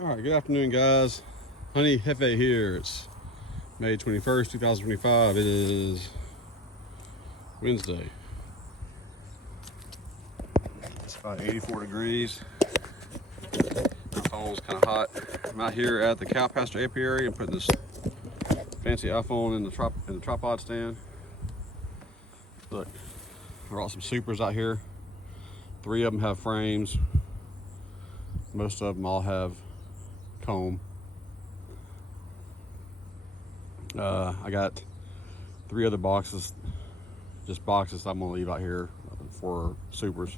All right, good afternoon, guys. Honey Jefe here. It's May 21st, 2025. It is Wednesday. It's about 84 degrees. My phone's kind of hot. I'm out here at the cow pasture apiary and putting this fancy iPhone in the tripod stand. Look, I brought some supers out here. 3 of them have frames. Most of them all have comb. I got 3 other boxes, just boxes I'm gonna leave out here for supers.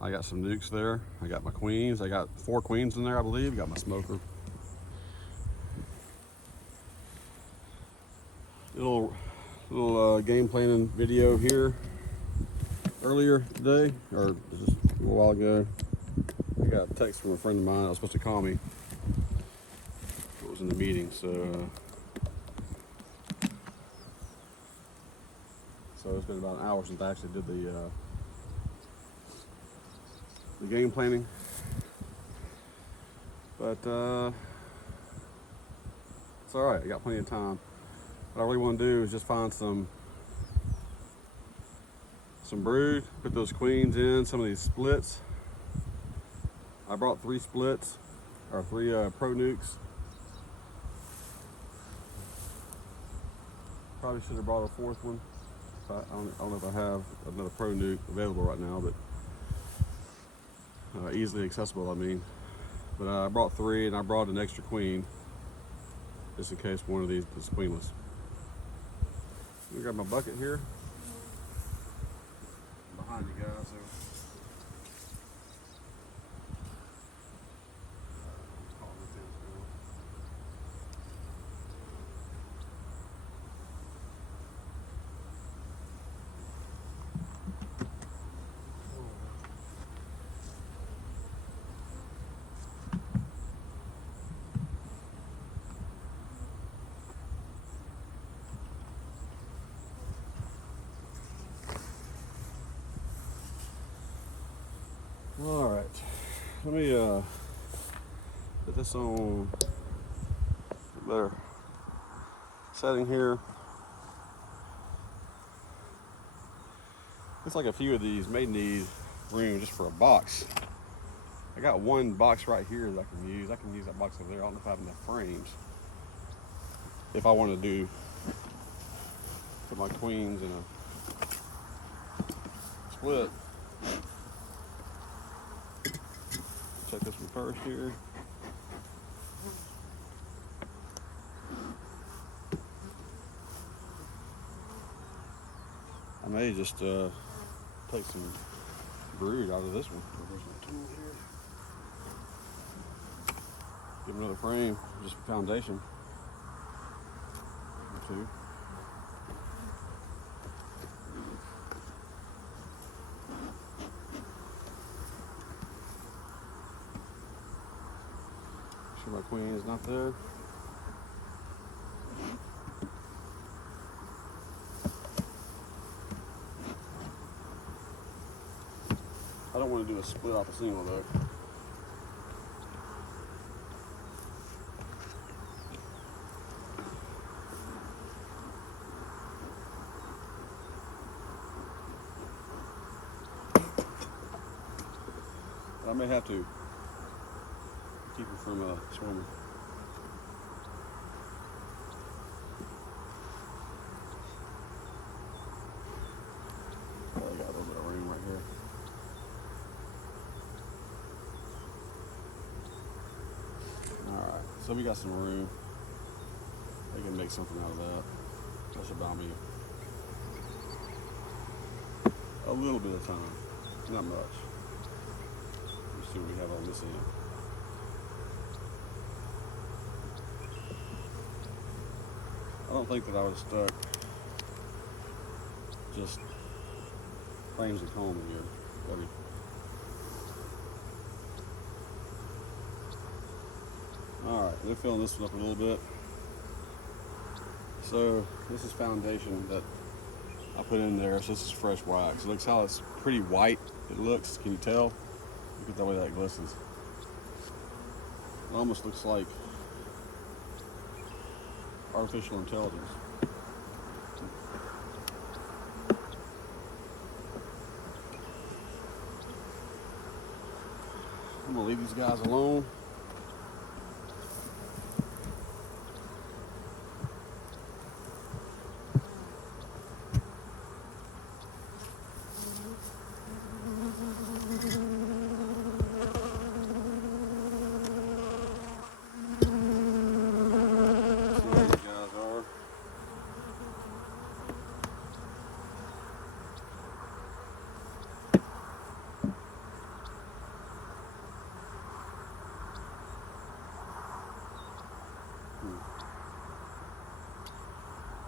I got some nukes there. I got my queens. I got 4 queens in there, I believe. Got my smoker. Little game planning video here earlier today, or just a little while ago. I got a text from a friend of mine that was supposed to call me. It was in the meeting, so it's been about an hour since I actually did the game planning. But it's all right. I got plenty of time. What I really want to do is just find some brood, put those queens in some of these splits. I brought 3 splits, or 3 pro nukes. Probably should have brought a 4th one. I don't know if I have another pro nuke available right now, but easily accessible, I mean. But I brought 3, and I brought an extra queen just in case one of these is queenless. Let me grab my bucket here. Behind you guys. All right, let me put this on a better setting here. Looks like a few of these may need room just for a box. I got 1 box right here that I can use. I can use that box over there. I don't know if I have enough frames. If I want to do, put my queens in a split. Check this one first here. I may just take some brood out of this one. There's my tool here. Give another frame, just foundation. Or 2. Make sure my queen is not there. I don't want to do a split off a single though. But I may have to keep it from swimming. Oh, I got a little bit of room right here. Alright, so we got some room. I can make something out of that. That should buy me a little bit of time. Not much. Let's see what we have on this end. I don't think that I would have stuck just frames and comb in here. Alright, they're filling this one up a little bit. So this is foundation that I put in there. So this is fresh wax. It looks how it's pretty white. It looks. Can you tell? Look at the way that glistens. It almost looks like artificial intelligence. I'm gonna leave these guys alone.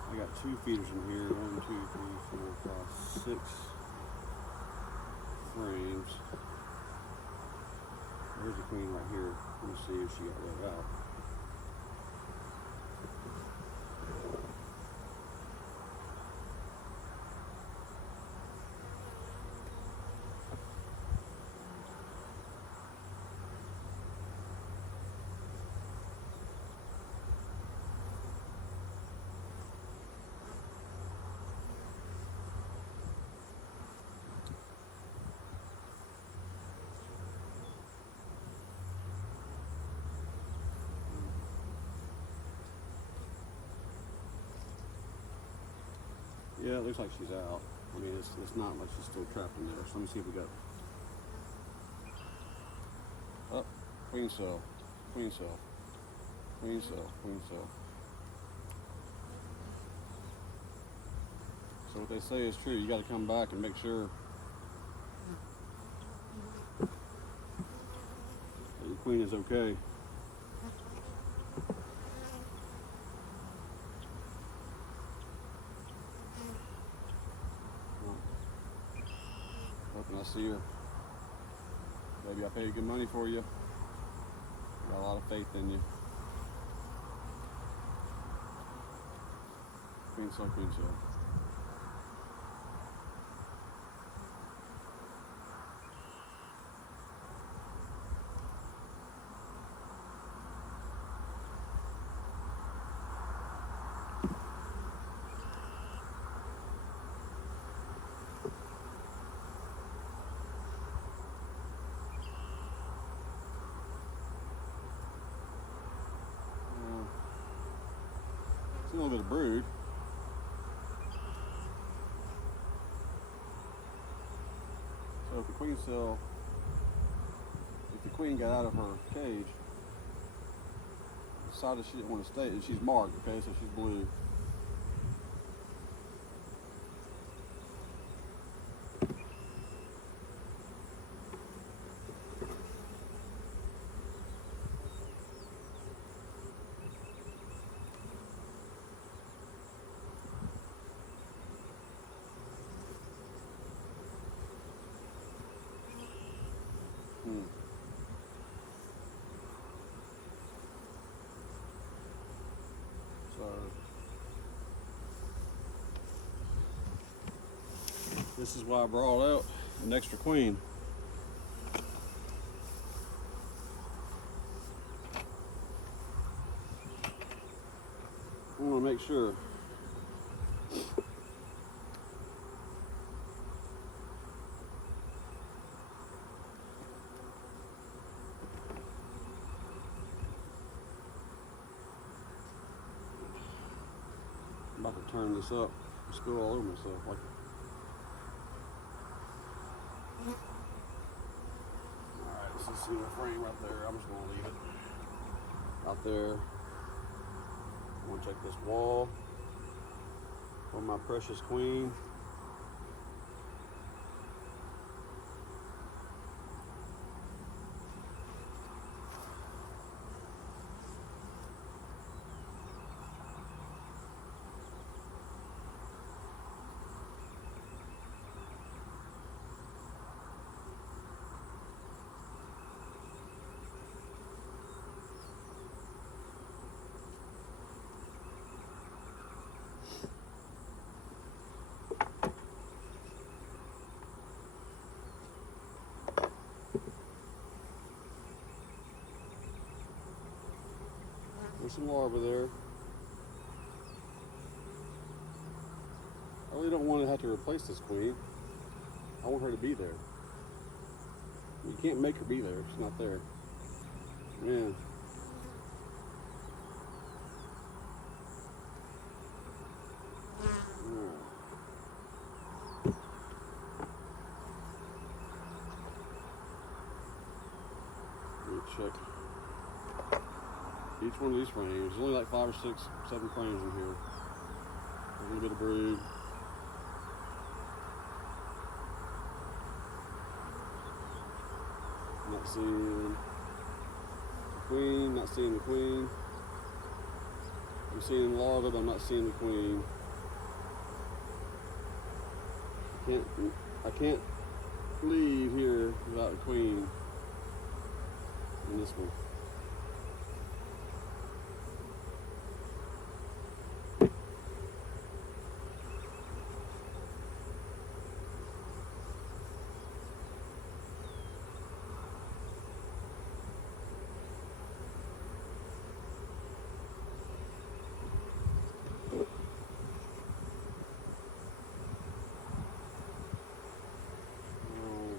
I got 2 feeders in here. 1, 2, 3, 4, 5, 6 frames. There's the queen right here. Let me see if she got let out. Yeah, it looks like she's out. I mean, it's not like she's still trapped in there. So let me see if we got. Oh, queen cell, queen cell, queen cell, queen cell. So what they say is true. You got to come back and make sure that your queen is okay. Hoping I see her. Baby, I paid good money for you. Got a lot of faith in you. Queen cell, queen cell. A little bit of brood. So if the queen cell, if the queen got out of her cage, decided she didn't want to stay, and she's marked, okay, so she's blue. So this is why I brought out an extra queen. I want to make sure. I'm about to turn this up. Just go all over myself. Like, alright, this is in the frame right there. I'm just gonna leave it out there. I'm gonna check this wall for my precious queen. There's some larvae there. I really don't want to have to replace this queen. I want her to be there. You can't make her be there. She's not there. Man. Check each one of these frames. There's only like 5 or 6, 7 frames in here. A little bit of brood. Not seeing the queen, not seeing the queen. I'm seeing the larva, but I'm not seeing the queen. I can't leave here without the queen. In this one.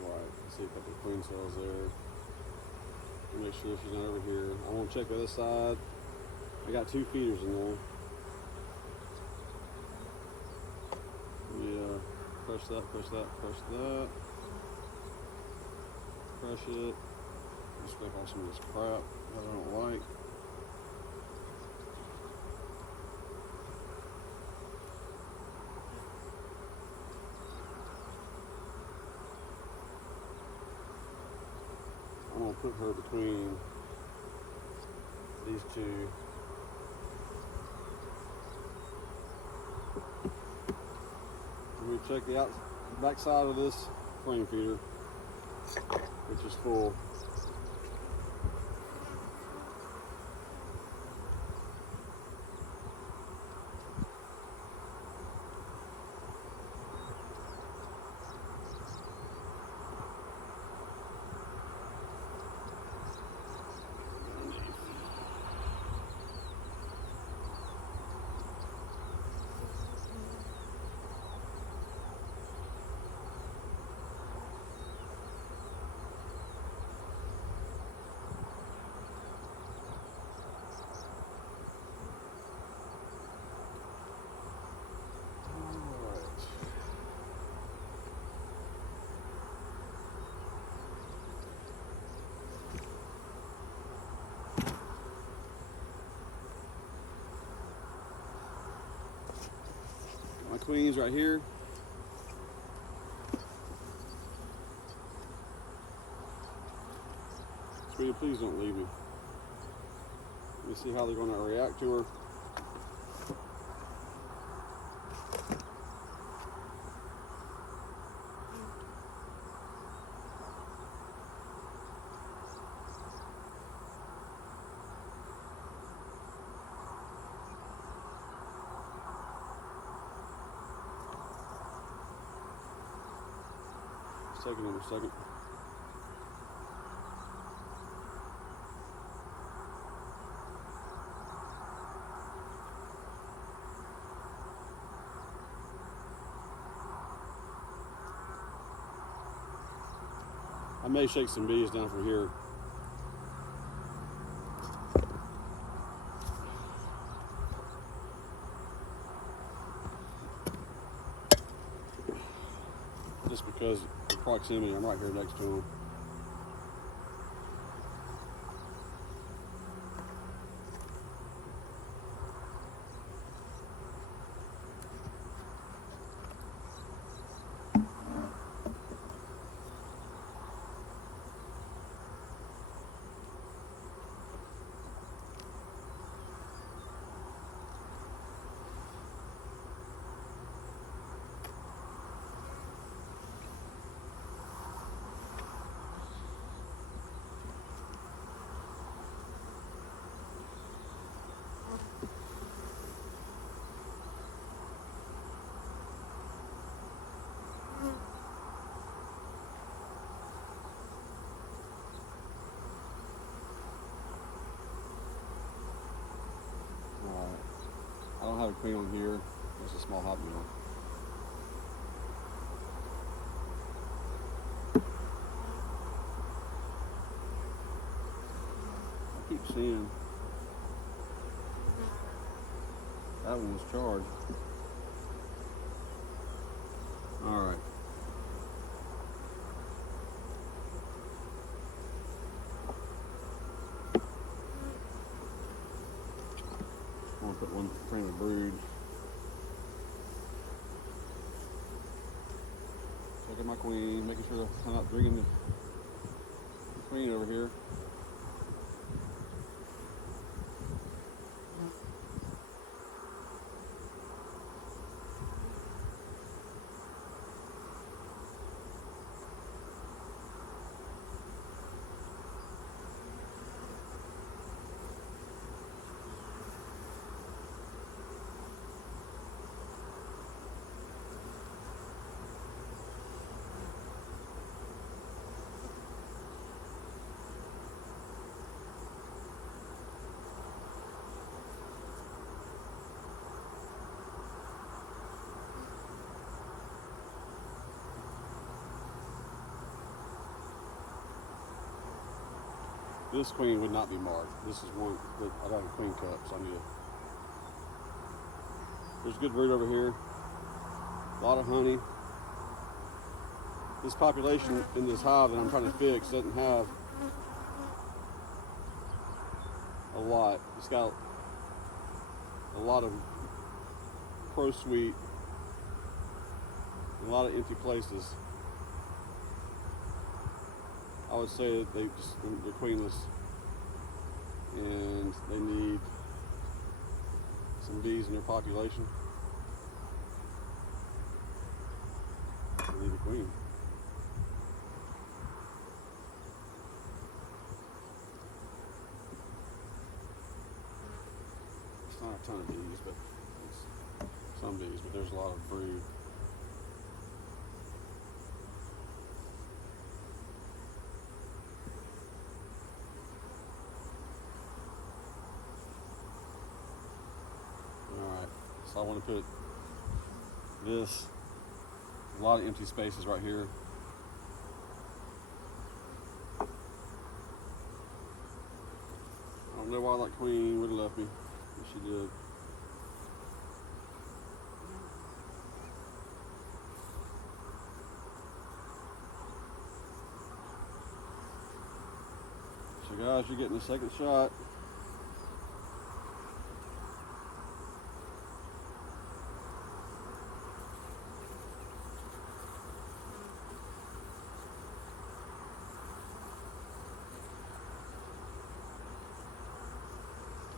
Alright, let's see a couple of queen cells there. Make sure she's not over here. I want to check the other side. I got 2 feeders in there. Yeah, crush that, crush that, crush that. Crush it. Scrape off some of this crap that I don't like. I'm going to put her between these 2. Let me check the back side of this frame feeder, which is full. My queen's right here. Sweetie, please don't leave me. Let me see how they're going to react to her. Taking them a second. I may shake some bees down from here. Just because of proximity, I'm right here next to them. have a queen on here. There's a small hive mill. I keep seeing that one was charged. All right. I'm gonna put one frame of brood. Check out my queen, making sure I'm not bringing the queen over here. This queen would not be marked. This is one that I got a queen cup, so I need to. There's good brood over here. A lot of honey. This population in this hive that I'm trying to fix doesn't have a lot. It's got a lot of pro suite, a lot of empty places. I would say that they're queenless, and they need some bees in their population. They need a queen. It's not a ton of bees, but it's some bees, but there's a lot of brood. So I want to put this, a lot of empty spaces right here. I don't know why that queen would have left me, but she did. So guys, you're getting a second shot.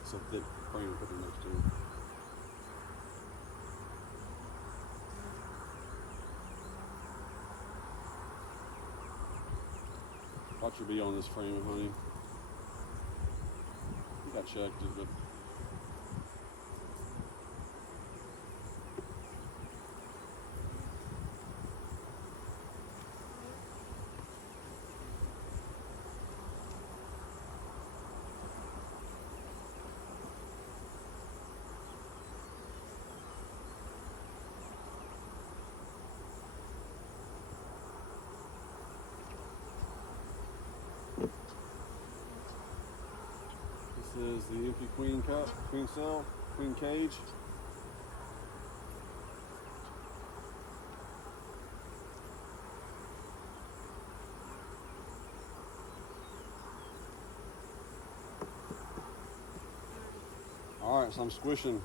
It's a thick frame to put it next to. Watch your bee on this frame of honey. I think I checked it, but this is the empty queen cup, queen cell, queen cage. All right, so I'm squishing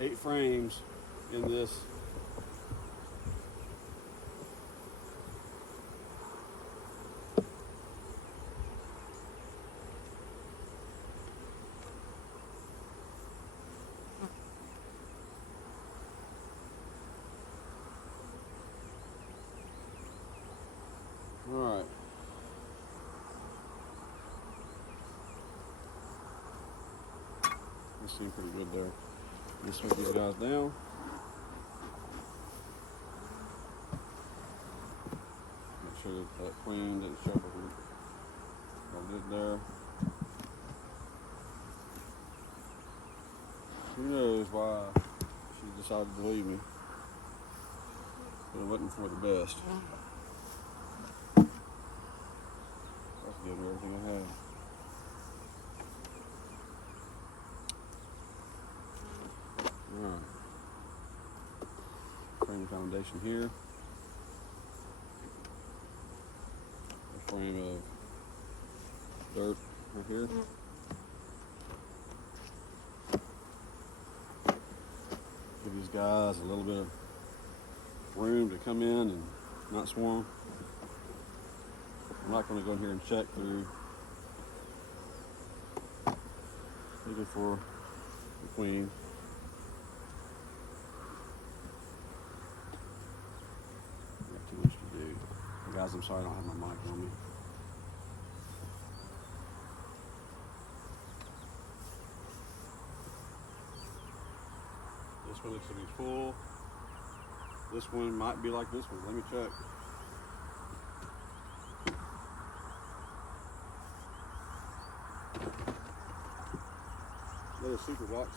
eight frames in this. All right. This seems pretty good there. Let's put these guys down. sure that queen didn't show up with what I did there. Who knows why she decided to leave me. But it wasn't for the best. That's giving her everything I had. Alright. Frame the foundation here. A frame of dirt right here. Give these guys a little bit of room to come in and not swarm. I'm not going to go in here and check through. Looking for the queen. Got too much to do. Guys, I'm sorry I don't have my mic on me. This one looks to be full. This one might be like this one. Let me check. Another super box.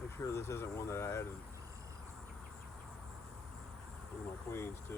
Make sure this isn't one that I added one of my queens to.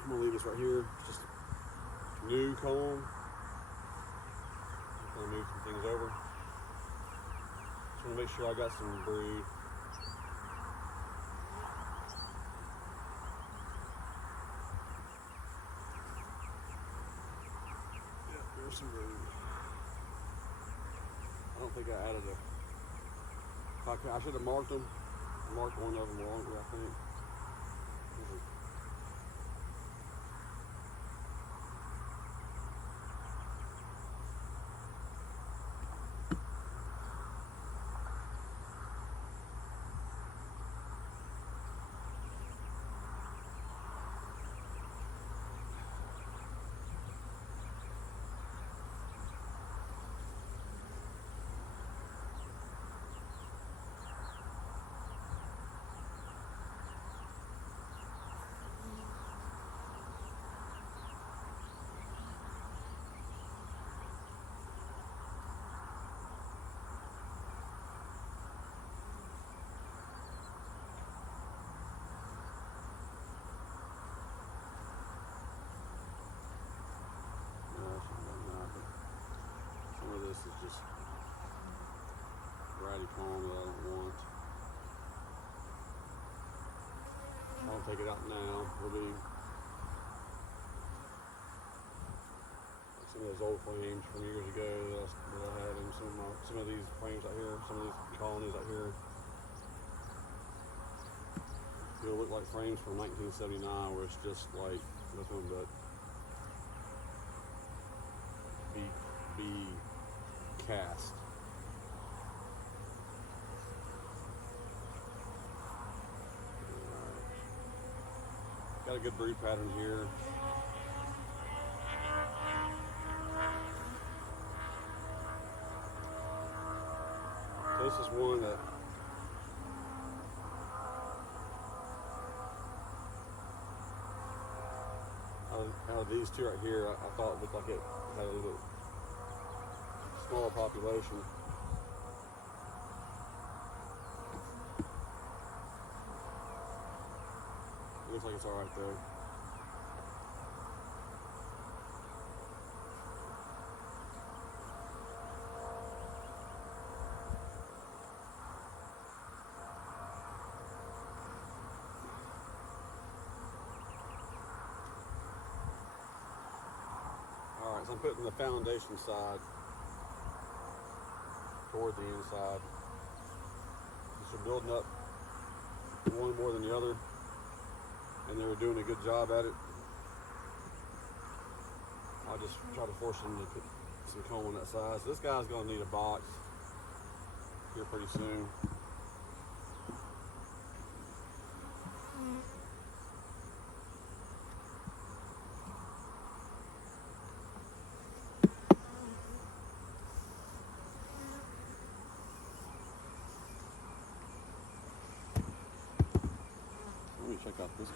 I'm gonna leave this right here. Just new comb. I'm gonna move some things over. Just wanna make sure I got some brood. Yeah, there's some brood. I don't think I added a. I should have marked them. I marked one of them longer, I think. This is just ratty comb that I don't want. I'll take it out now. It'll be like some of those old frames from years ago that I had in some of these frames out here, some of these colonies out here. It'll look like frames from 1979 where it's just like nothing but bee cast. Got a good brood pattern here. So this is one that out of these two right here, I thought it looked like it had a little bit smaller population. It looks like it's alright though. Alright, so I'm putting the foundation side toward the inside. So we're building up one more than the other, and they were doing a good job at it. I'll just try to force them to put some comb on that side. So this guy's going to need a box here pretty soon. Let me check out this guy.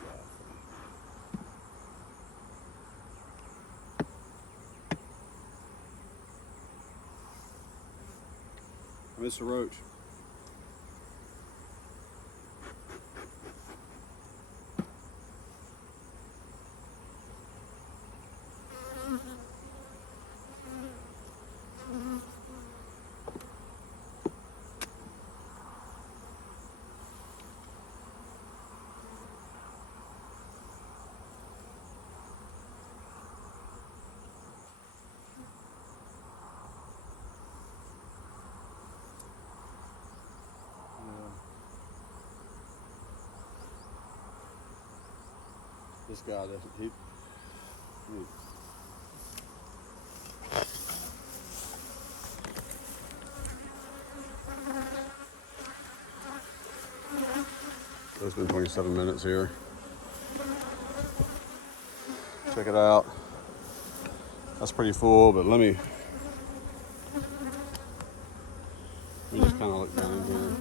Mr. Roach. This guy doesn't keep. So it's been 27 minutes here. Check it out. That's pretty full, but let me just kind of look down in here.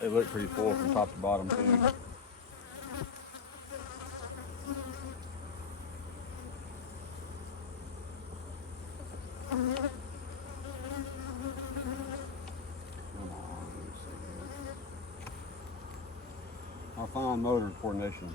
They look pretty full from top to bottom too. Our fine motor coordination.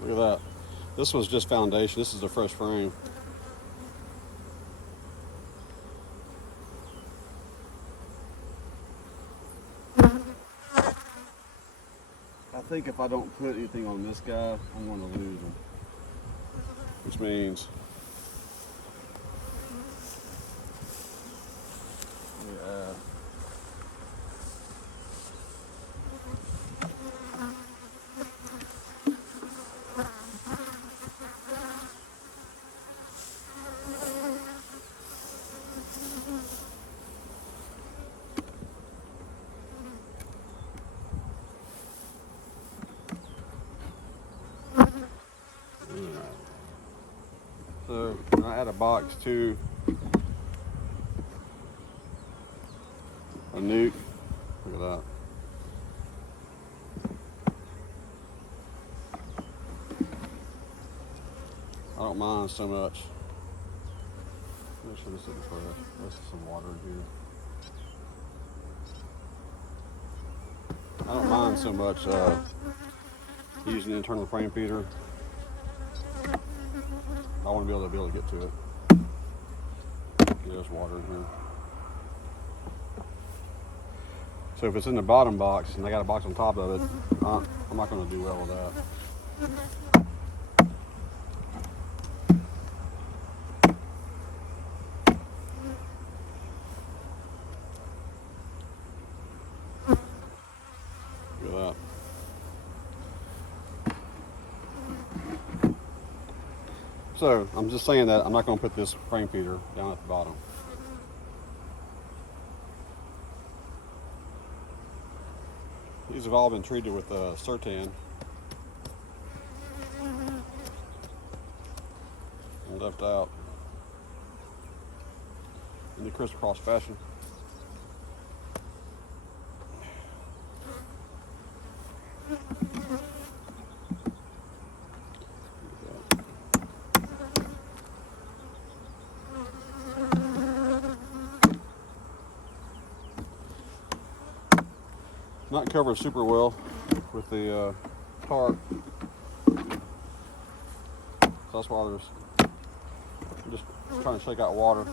Look at that. This was just foundation. This is the fresh frame. I think if I don't put anything on this guy, I'm going to lose him. Which means, yeah. So I add a box to a nuke. Look at that. I don't mind so much. Make sure this isn't fresh. There's some water in here. I don't mind so much using the internal frame feeder. I want to be able to get to it. There's water in here. So if it's in the bottom box and I got a box on top of it, I'm not going to do well with that. Look at that. So I'm just saying that I'm not going to put this frame feeder down at the bottom. These have all been treated with Sertan and left out in the crisscross fashion. Not covered super well with the tarp. So that's why I'm just trying to shake out water.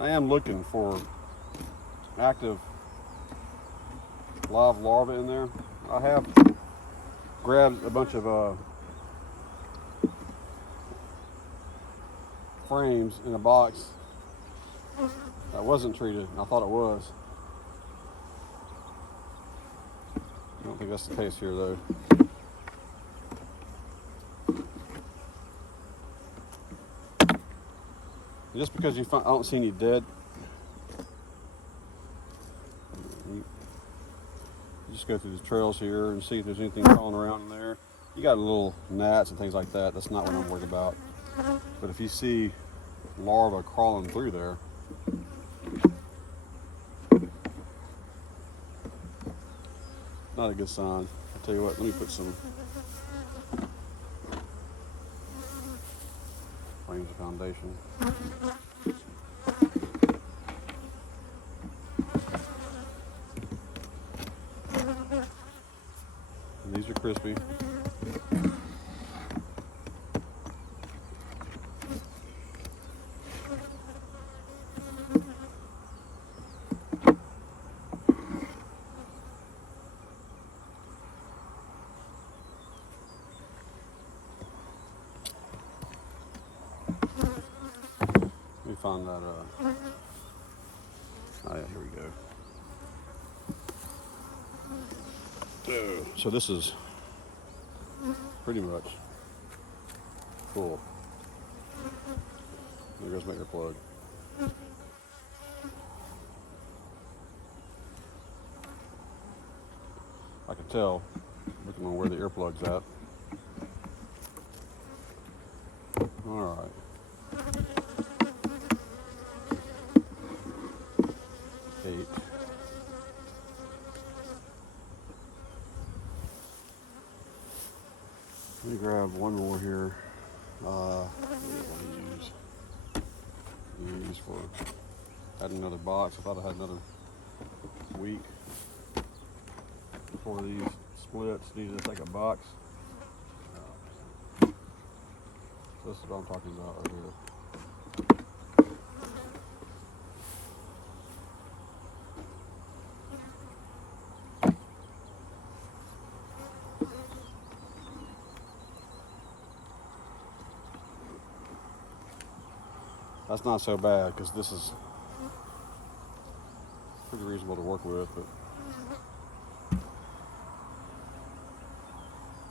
I am looking for active live larvae in there. I have grabbed a bunch of frames in a box that wasn't treated. I thought it was. I don't think that's the case here though. Just because I don't see any dead, you just go through the trails here and see if there's anything crawling around in there. You got little gnats and things like that. That's not what I'm worried about. But if you see larvae crawling through there, not a good sign. I'll tell you what, let me put some frames of foundation. And these are crispy. Find that oh yeah, here we go. So this is pretty much full. There goes my earplug. I can tell looking on where the earplug's at. All right. Let me grab one more here. What do I use for adding another box? I thought I had another week before these splits. These are like a box. So this is what I'm talking about right here. That's not so bad because this is pretty reasonable to work with, but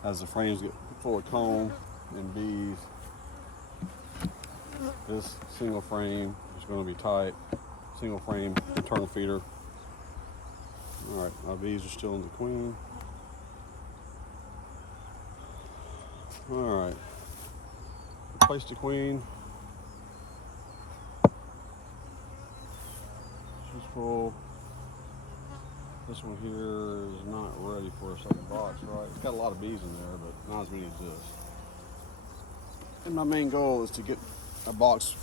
as the frames get full of comb and bees, this single frame is going to be tight. Single frame internal feeder. All right, my bees are still in the queen. All right, replace the queen. Full. This one here is not ready for a second box, right? It's got a lot of bees in there, but not as many as this. And my main goal is to get a box,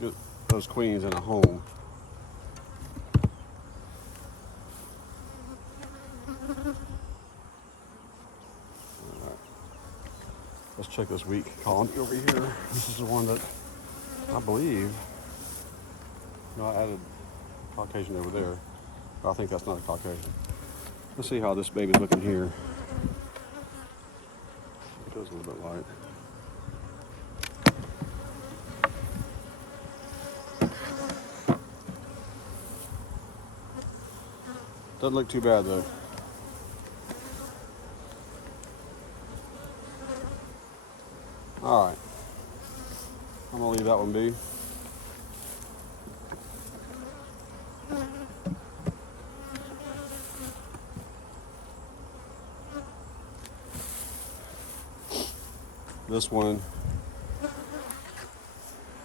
get those queens in a home. All right. Let's check this weak colony over here. This is the one that I believe. No, I added Caucasian over there, but I think that's not a Caucasian. Let's see how this baby's looking here. It goes a little bit light. Doesn't look too bad though. All right, I'm gonna leave that one be. This one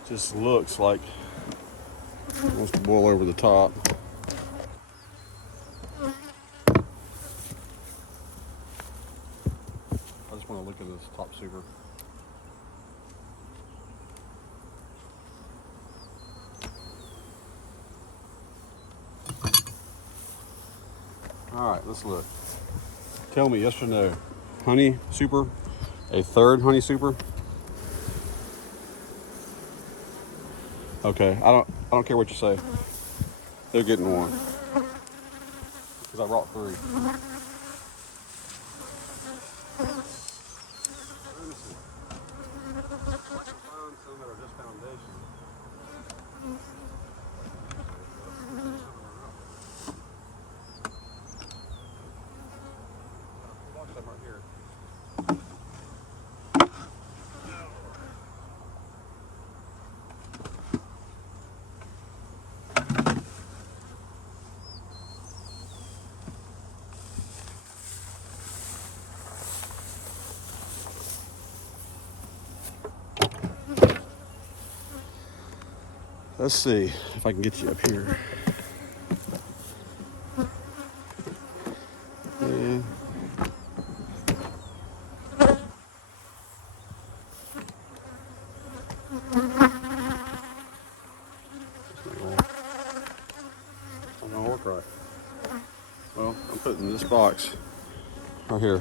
just looks like it wants to boil over the top. I just want to look at this top super. All right, let's look. Tell me yes or no. Honey super, a third honey super. Okay, I don't care what you say. They're getting one because I brought 3. Some that are just foundation. Watch them right here. Let's see if I can get you up here. Yeah. It's not gonna work right. Well, I'm putting this box right here.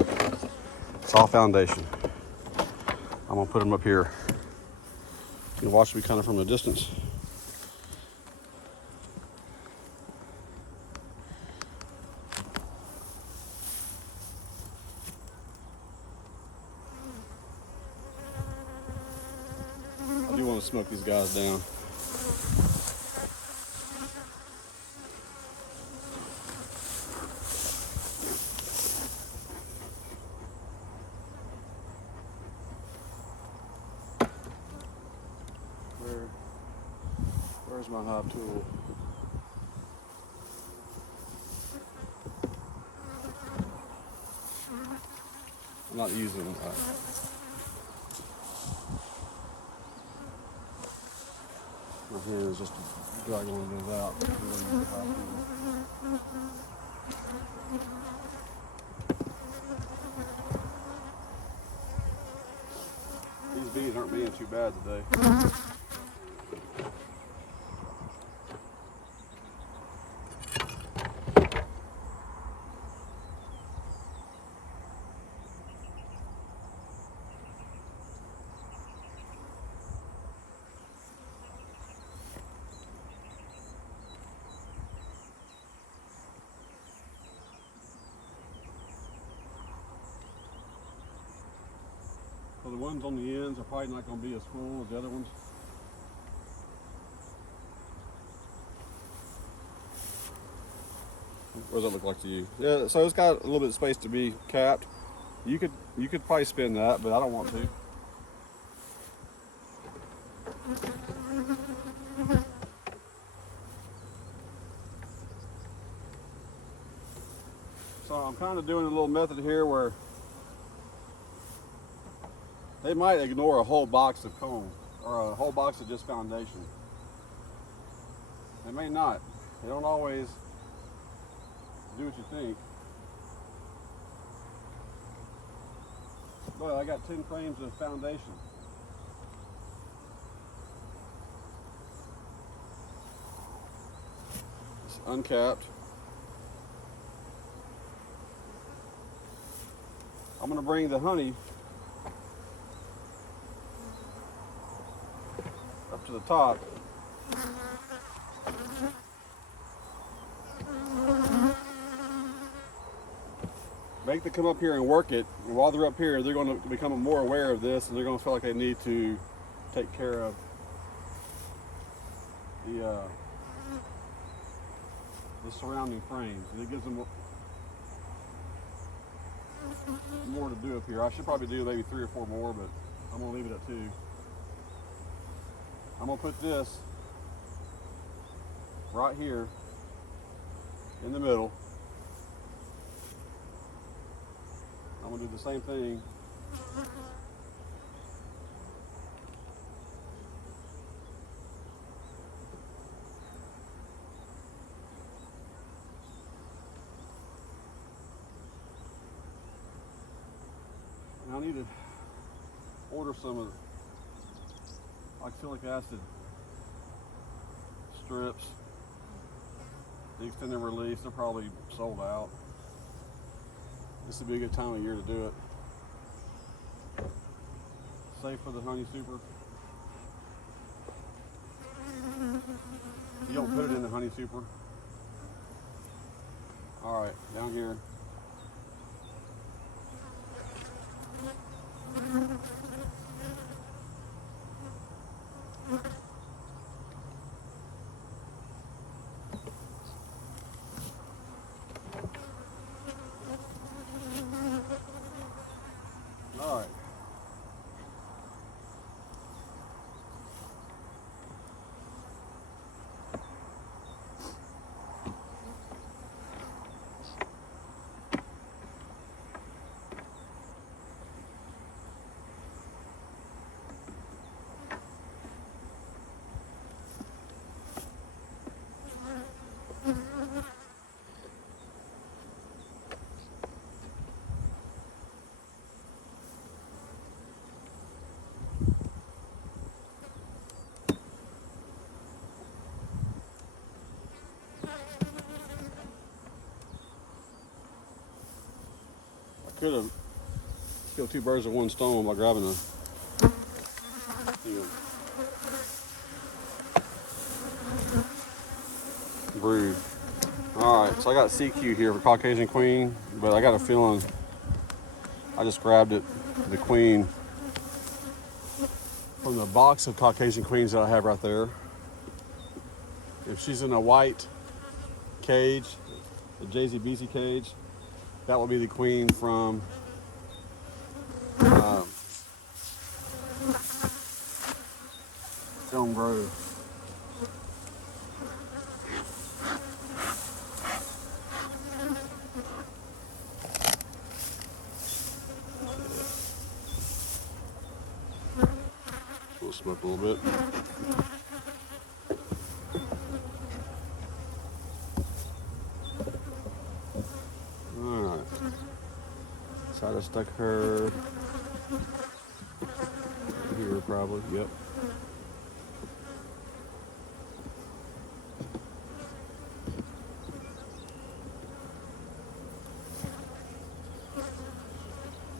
It's all foundation. I'm gonna put them up here. You can watch me kind of from a distance. I do want to smoke these guys down. Where's my hive tool? I'm not using it. My hand is just dragging one of those out. These bees aren't being too bad today. So the ones on the ends are probably not going to be as full as the other ones. What does that look like to you? Yeah, so it's got a little bit of space to be capped. You could probably spin that, but I don't want to. So I'm kind of doing a little method here where they might ignore a whole box of comb or a whole box of just foundation. They may not. They don't always do what you think. But I got 10 frames of foundation. It's uncapped. I'm going to bring the honey up to the top. Make them come up here and work it, and while they're up here, they're going to become more aware of this, and they're going to feel like they need to take care of the surrounding frames, and it gives them more to do up here. I should probably do maybe 3 or 4 more, but I'm gonna leave it at 2. I'm gonna put this right here in the middle. I'm gonna do the same thing and I need to order some of the oxalic acid strips. The extended release, they're probably sold out. This would be a good time of year to do it. Safe for the honey super. You don't put it in the honey super. All right, down here. All right. Could have killed 2 birds with 1 stone by grabbing a brood. All right, so I got CQ here for Caucasian Queen, but I got a feeling I just grabbed it, the queen, from the box of Caucasian Queens that I have right there. If she's in a white cage, the JZBC cage, that will be the queen from Elm Grove. We'll smoke a little bit. Alright. Try to stick her here probably, yep.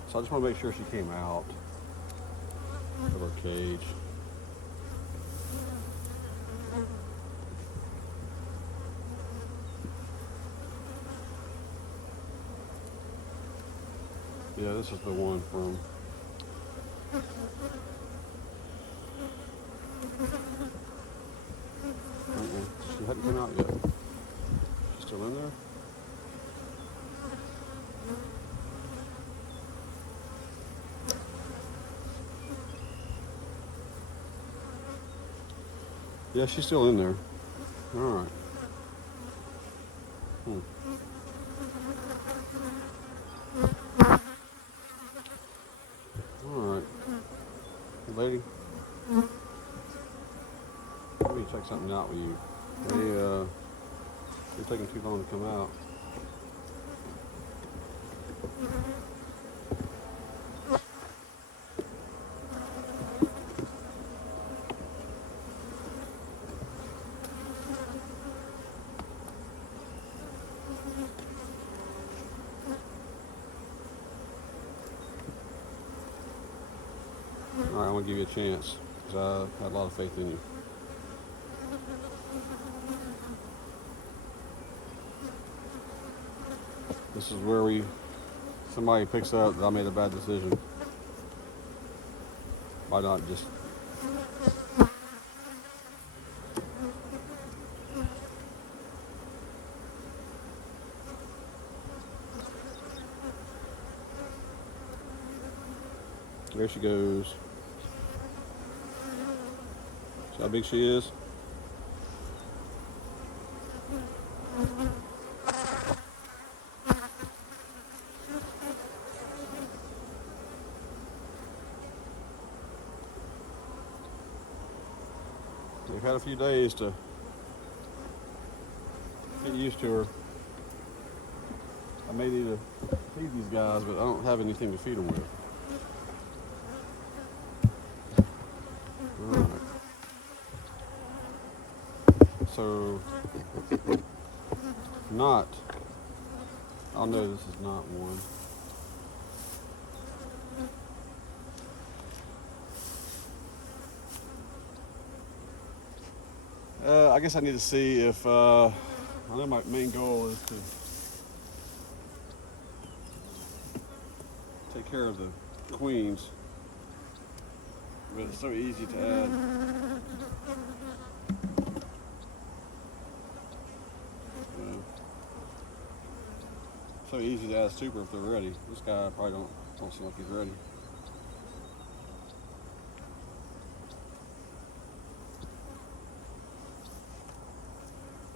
So I just want to make sure she came out of her cage. Yeah, this is the one from she hadn't come out yet. She's still in there? Yeah, she's still in there. All right. All right. Hey, lady. Let me check something out with you. You're taking too long to come out. All right, I want to give you a chance because I had a lot of faith in you. This is where somebody picks up that I made a bad decision. Why not just There she goes. See how big she is? They've had a few days to get used to her. I may need to feed these guys, but I don't have anything to feed them with. All right. So, I'll know this is not one. I guess I need to see if, I know my main goal is to take care of the queens, but it's so easy to add. So easy to add super if they're ready. This guy probably don't seem like he's ready.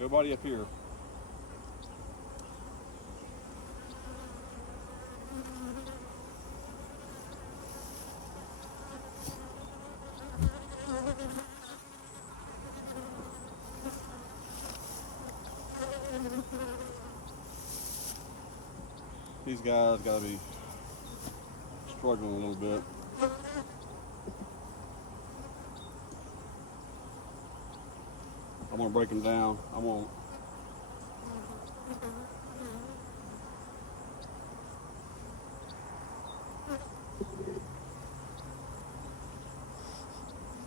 Nobody up here. These guys gotta be struggling a little bit. I'm gonna break them down.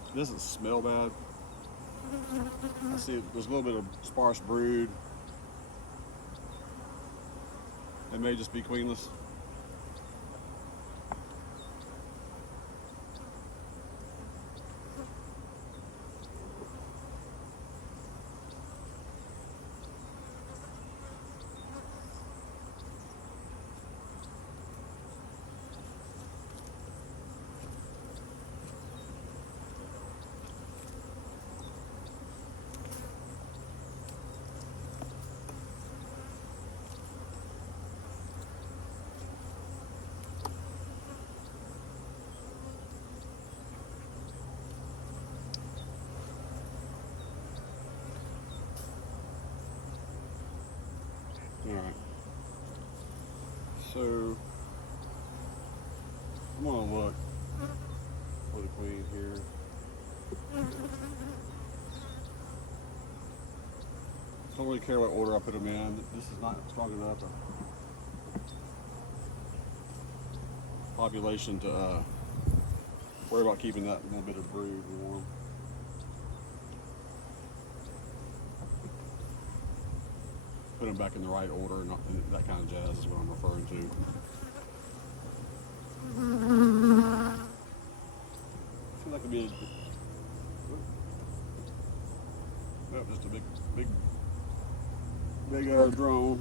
It doesn't smell bad. I see there's a little bit of sparse brood. It may just be queenless. Alright, so I'm gonna look for the queen here. Don't really care what order I put them in. This is not strong enough population to worry about keeping that little bit of brood warm. Put them back in the right order, and that kind of jazz is what I'm referring to. I feel like it'd be just a big drone.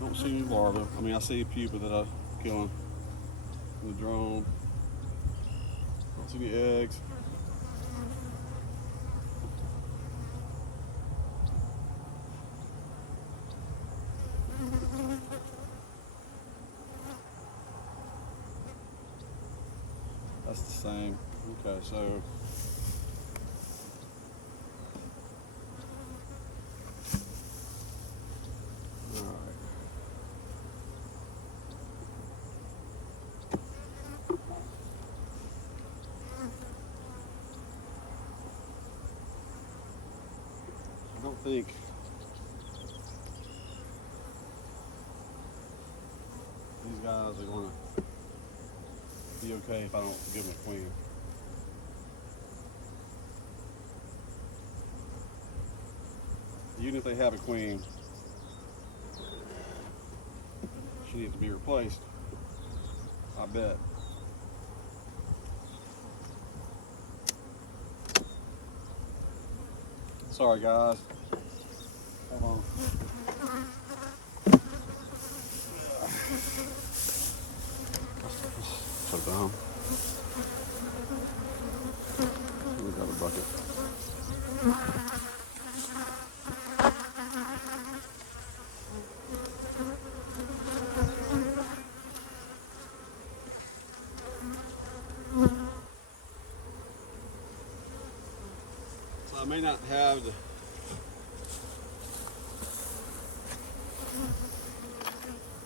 Don't see any larvae. I mean, I see a pupa that I'm killing in the drone. Don't see any eggs. That's the same. Okay, so all right. I don't think these guys are going to be okay if I don't give them a queen. Even if they have a queen, she needs to be replaced, I bet. Sorry guys. Hold on. may not have the,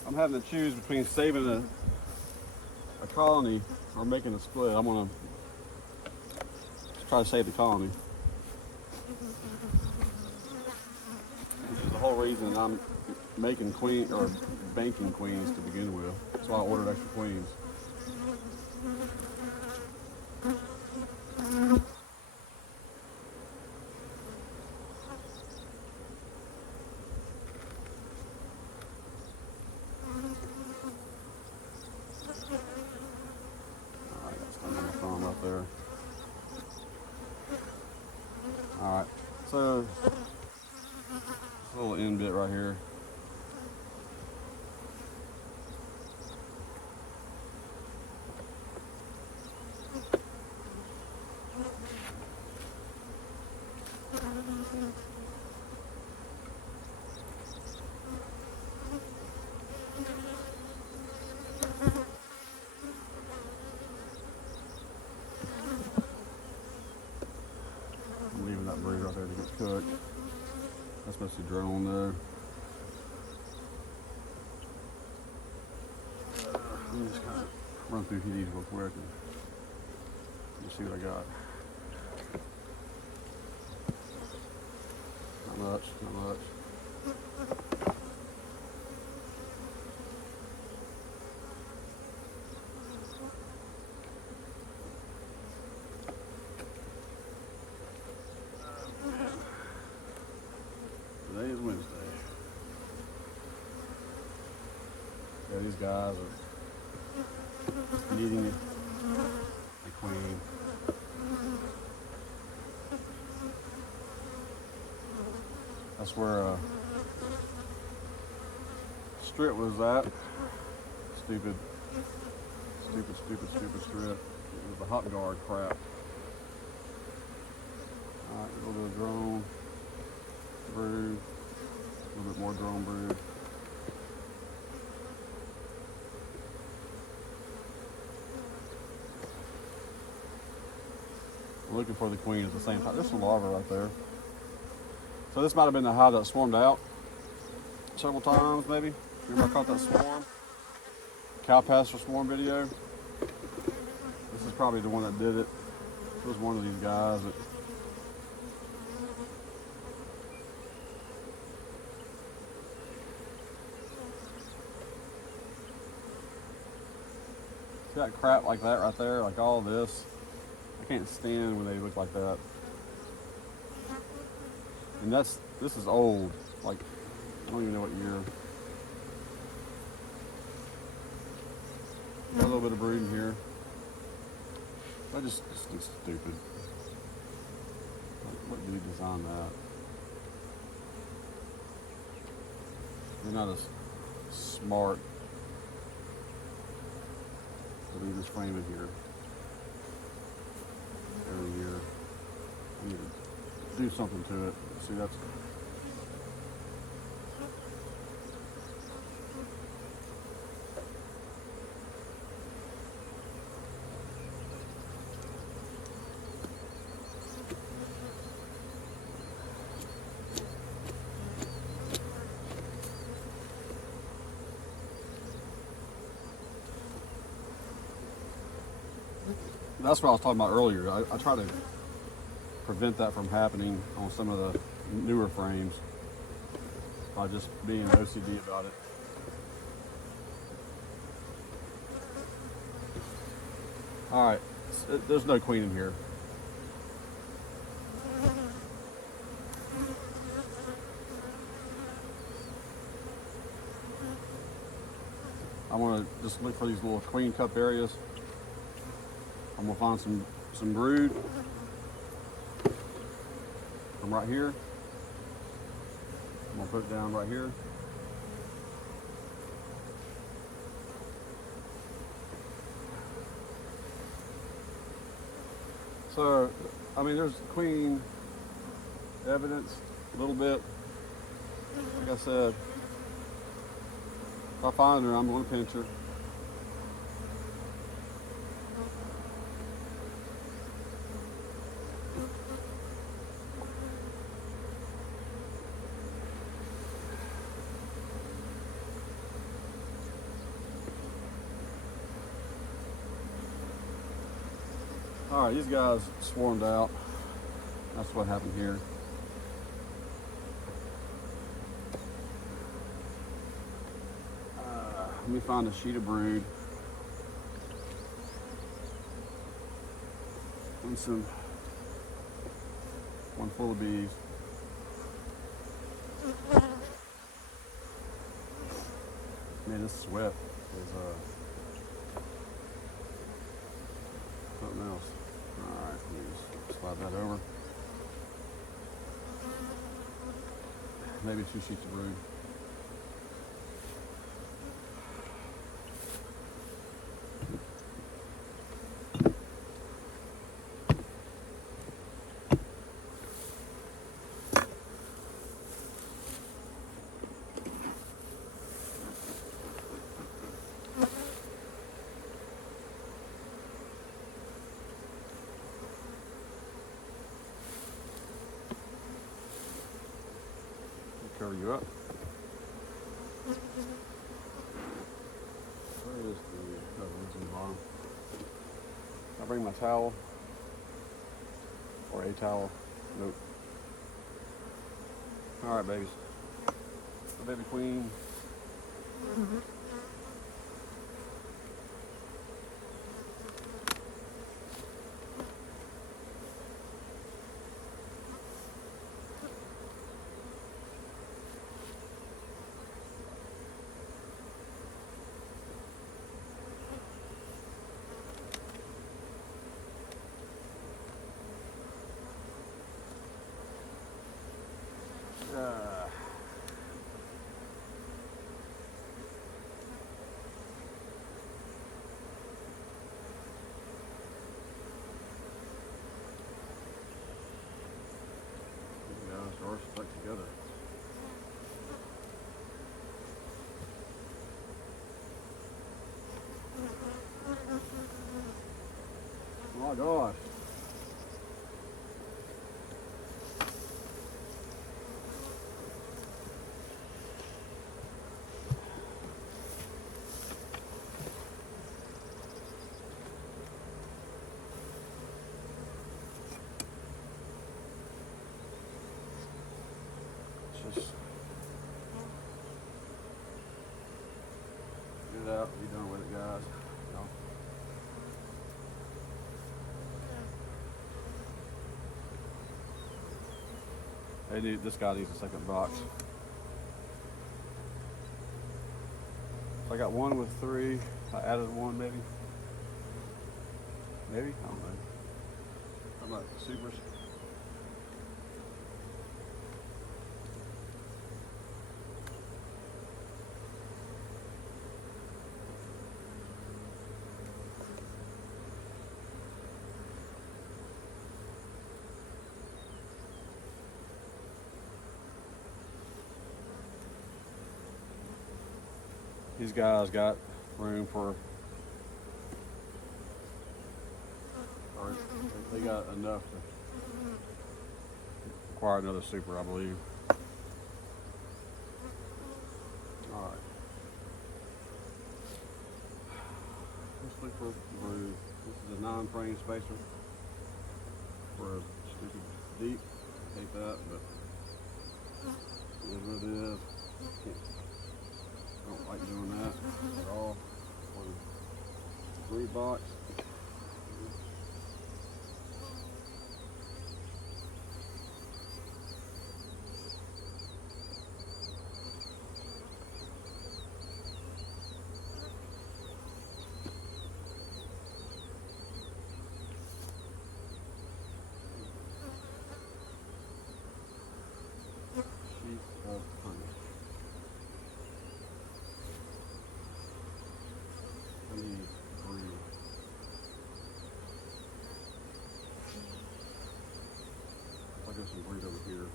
I'm having to choose between saving a colony or making a split. I'm gonna try to save the colony, which is the whole reason I'm making queen or banking queens to begin with. That's why I ordered extra queens. Alright, so this little end bit right here. I'm leaving that brood right there to get cooked. That's supposed to be drone though. Let me just kind of run through these real quick and see what I got. Not much, not much. Today is Wednesday. Yeah, these guys are needing a queen. That's where strip was at. Stupid strip. It was the hot guard crap. Alright, a little bit of drone brood, a little bit more drone brood. Looking for the queen at the same time. There's some larvae right there. So this might have been the hive that swarmed out several times, maybe. Remember I caught that swarm? Cow pasture swarm video. This is probably the one that did it. It was one of these guys that got crap like that right there, like all this. I can't stand when they look like that. And this is old, like I don't even know what year. Got a little bit of brood in here. I just looks stupid. What dude designed that? They're not as smart to leave this frame in here every year. I need to do something to it. See, that's what I was talking about earlier. I try to prevent that from happening on some of the newer frames by just being OCD about it. All right, there's no queen in here. I want to just look for these little queen cup areas. I'm gonna find some brood from right here. I'm gonna put it down right here. So, I mean, there's queen evidence a little bit. Like I said, if I find her, I'm gonna pinch her. All right, these guys swarmed out. That's what happened here. Let me find a sheet of brood. And one full of bees. Man, this sweat is something else. All right, let me just slide that over. Maybe 2 sheets of brood. Cover you up. Where is the one's in the bottom? I'll bring my towel or a towel. Nope. All right, babies. The baby queen. Or stuck together. Oh my gosh. Just get it out, be done with it, guys. You know? This guy needs a second box. I got one with 3. I added one, maybe. Maybe? I don't know. How about the supers? These guys got room for, or they got enough to require another super, I believe. All right. Let's look for brood. This is a 9-frame spacer for a stupid deep. I hate that, but it is what it is. I don't like doing that at all. On a brood box. Sheets of honey. Brood. I'll get some brood over here.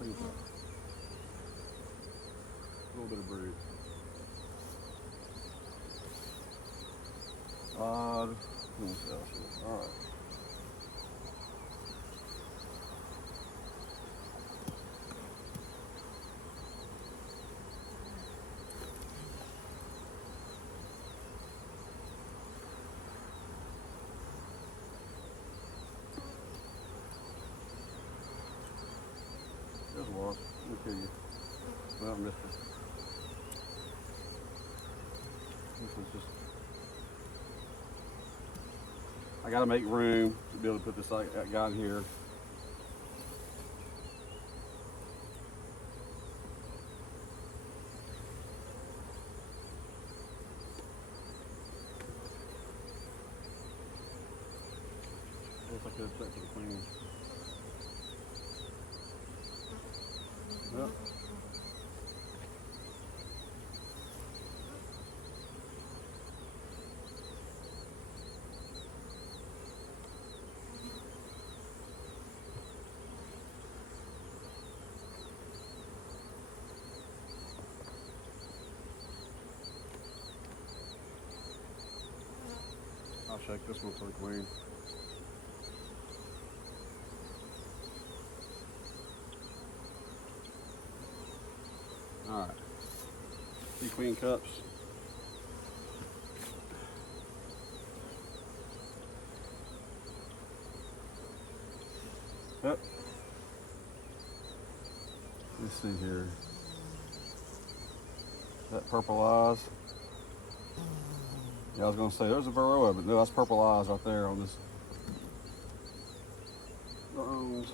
A little bit of brood. All right. There's a wasp. Let me kill you. Well, I missed her. This one's just. I gotta make room to be able to put this guy in here. Looks like it's set for the queen. Yep. I'll check this one for the queen. Alright. 3 queen cups. Yep. Let's see here. That purple eyes. Yeah, I was going to say there's a varroa, but no, that's purple eyes right there on this. Alright.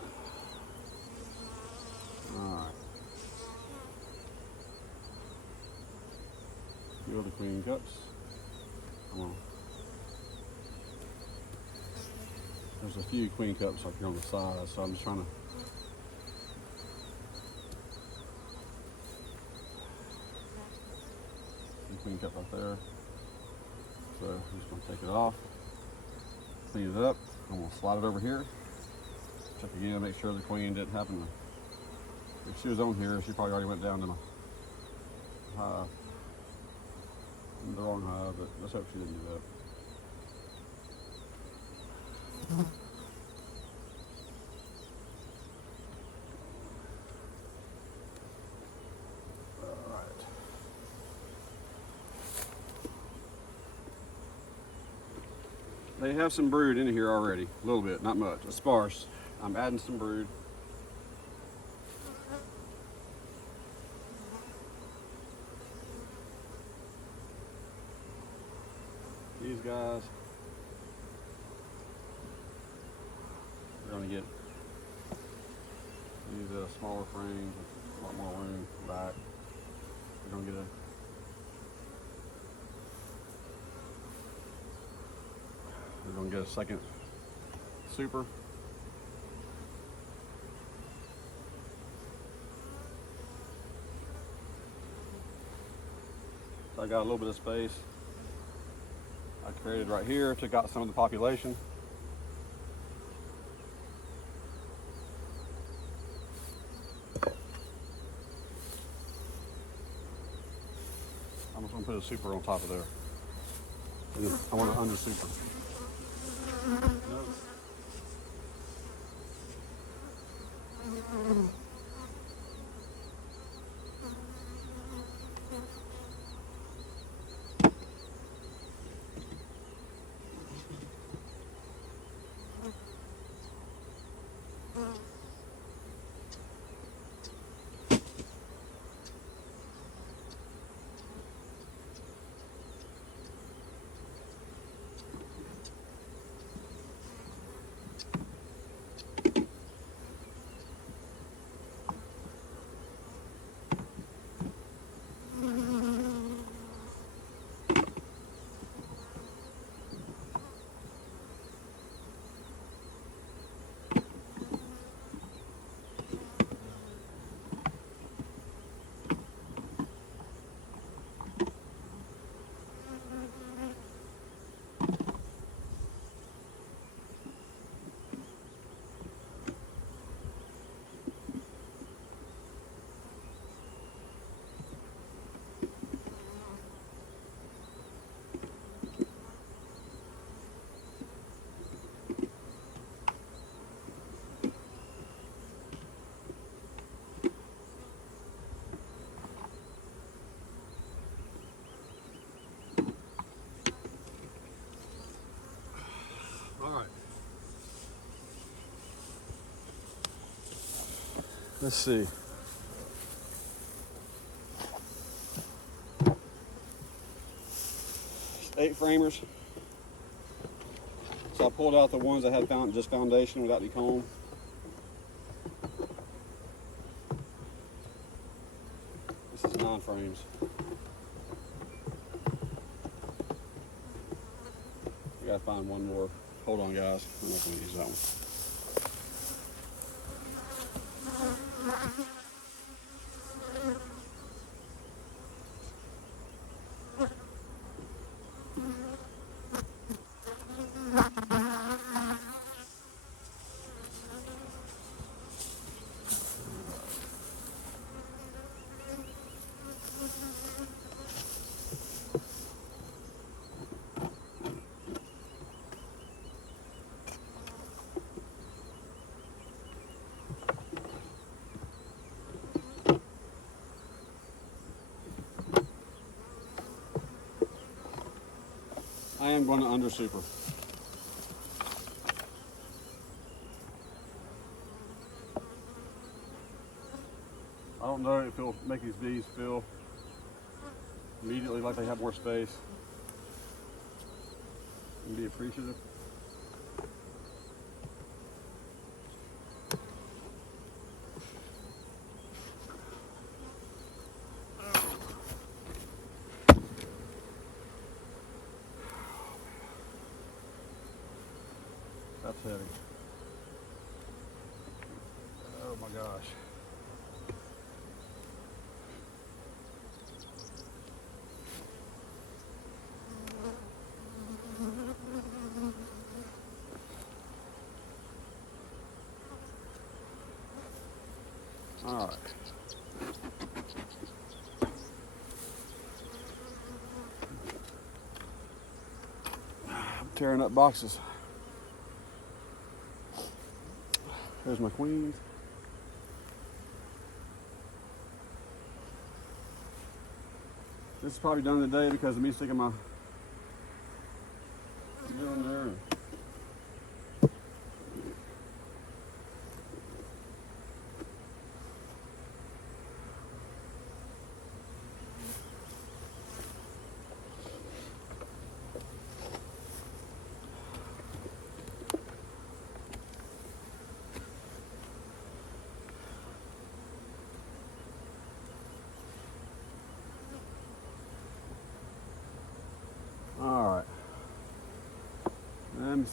Few other queen cups. Come on. There's a few queen cups like here on the side, so I'm just trying to. Queen cup right there. So I'm just going to take it off, clean it up. I'm going to slide it over here. Check again, make sure the queen didn't happen to. If she was on here, she probably already went down to my hive. The wrong hive, but let's hope she didn't do that. They have some brood in here already, a little bit, not much, it's sparse. I'm adding some brood. These guys, we're going to get these smaller frames with a lot more room back. We're going to get a second super. So I got a little bit of space I created right here, took out some of the population. I'm just going to put a super on top of there. I want an under super. Let's see. It's 8 framers. So I pulled out the ones that had just foundation without any comb. This is 9 frames. I gotta find one more. Hold on, guys. I'm not gonna use that one. I am going to under super. I don't know if it'll make these bees feel immediately like they have more space and be appreciative. That's heavy. Oh my gosh. All right. I'm tearing up boxes. There's my queens. This is probably done today because of me sticking my nail in there. All right, and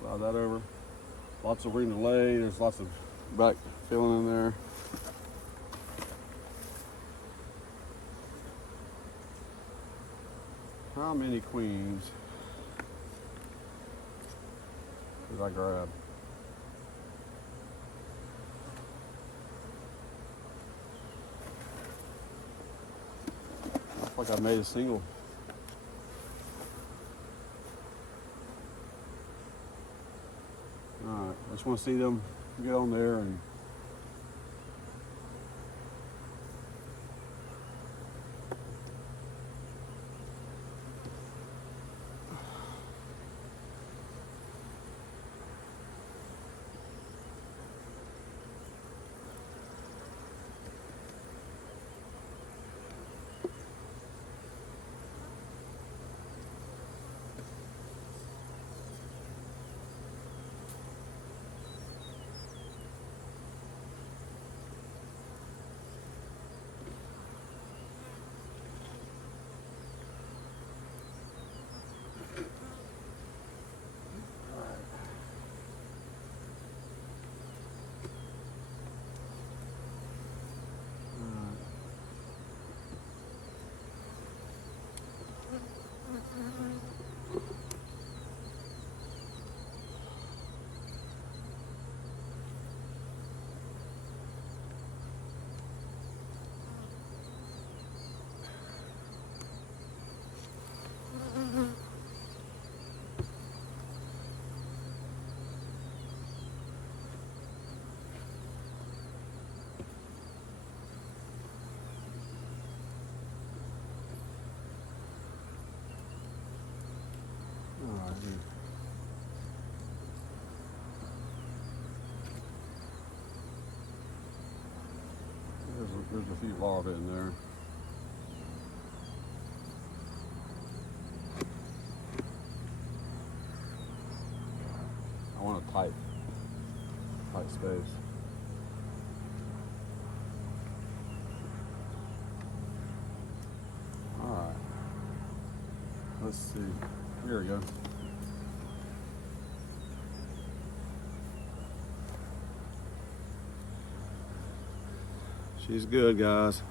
slide that over. Lots of room to lay. There's lots of back filling in there. How many queens did I grab? Looks like I made a single. Alright, I just want to see them get on there and a few larvae in there. I want a tight space. All right. Let's see. Here we go. She's good, guys.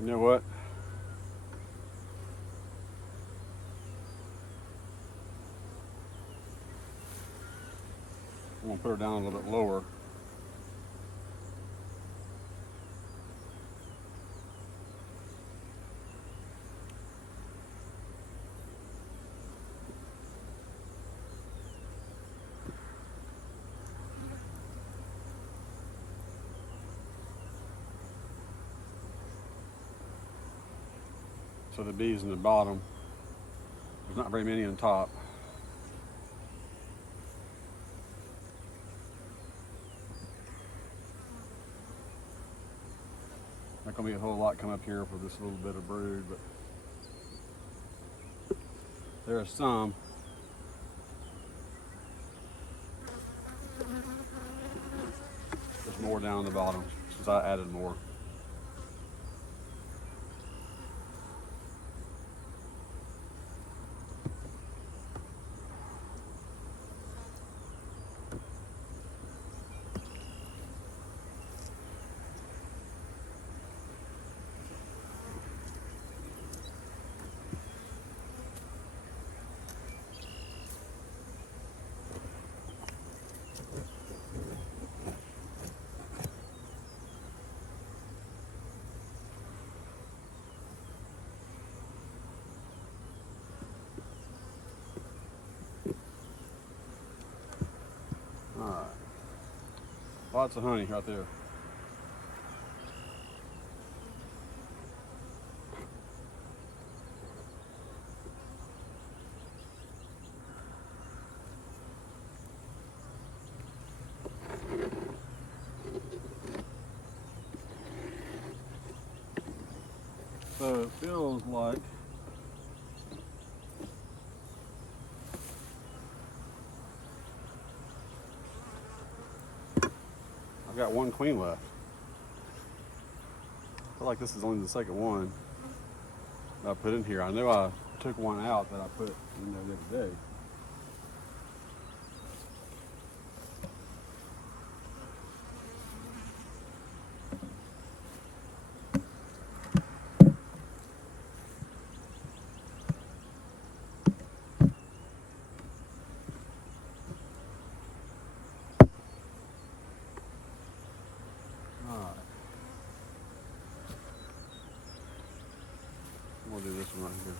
You know what? I'm gonna put her down a little bit lower. So the bees in the bottom, there's not very many on top. Not gonna be a whole lot come up here for this little bit of brood, but there are some. There's more down the bottom since I added more. All right. Lots of honey right there. So it feels like I've got one queen left. I feel like this is only the second one that I put in here. I know I took one out that I put in there the other day. We'll do this one right here.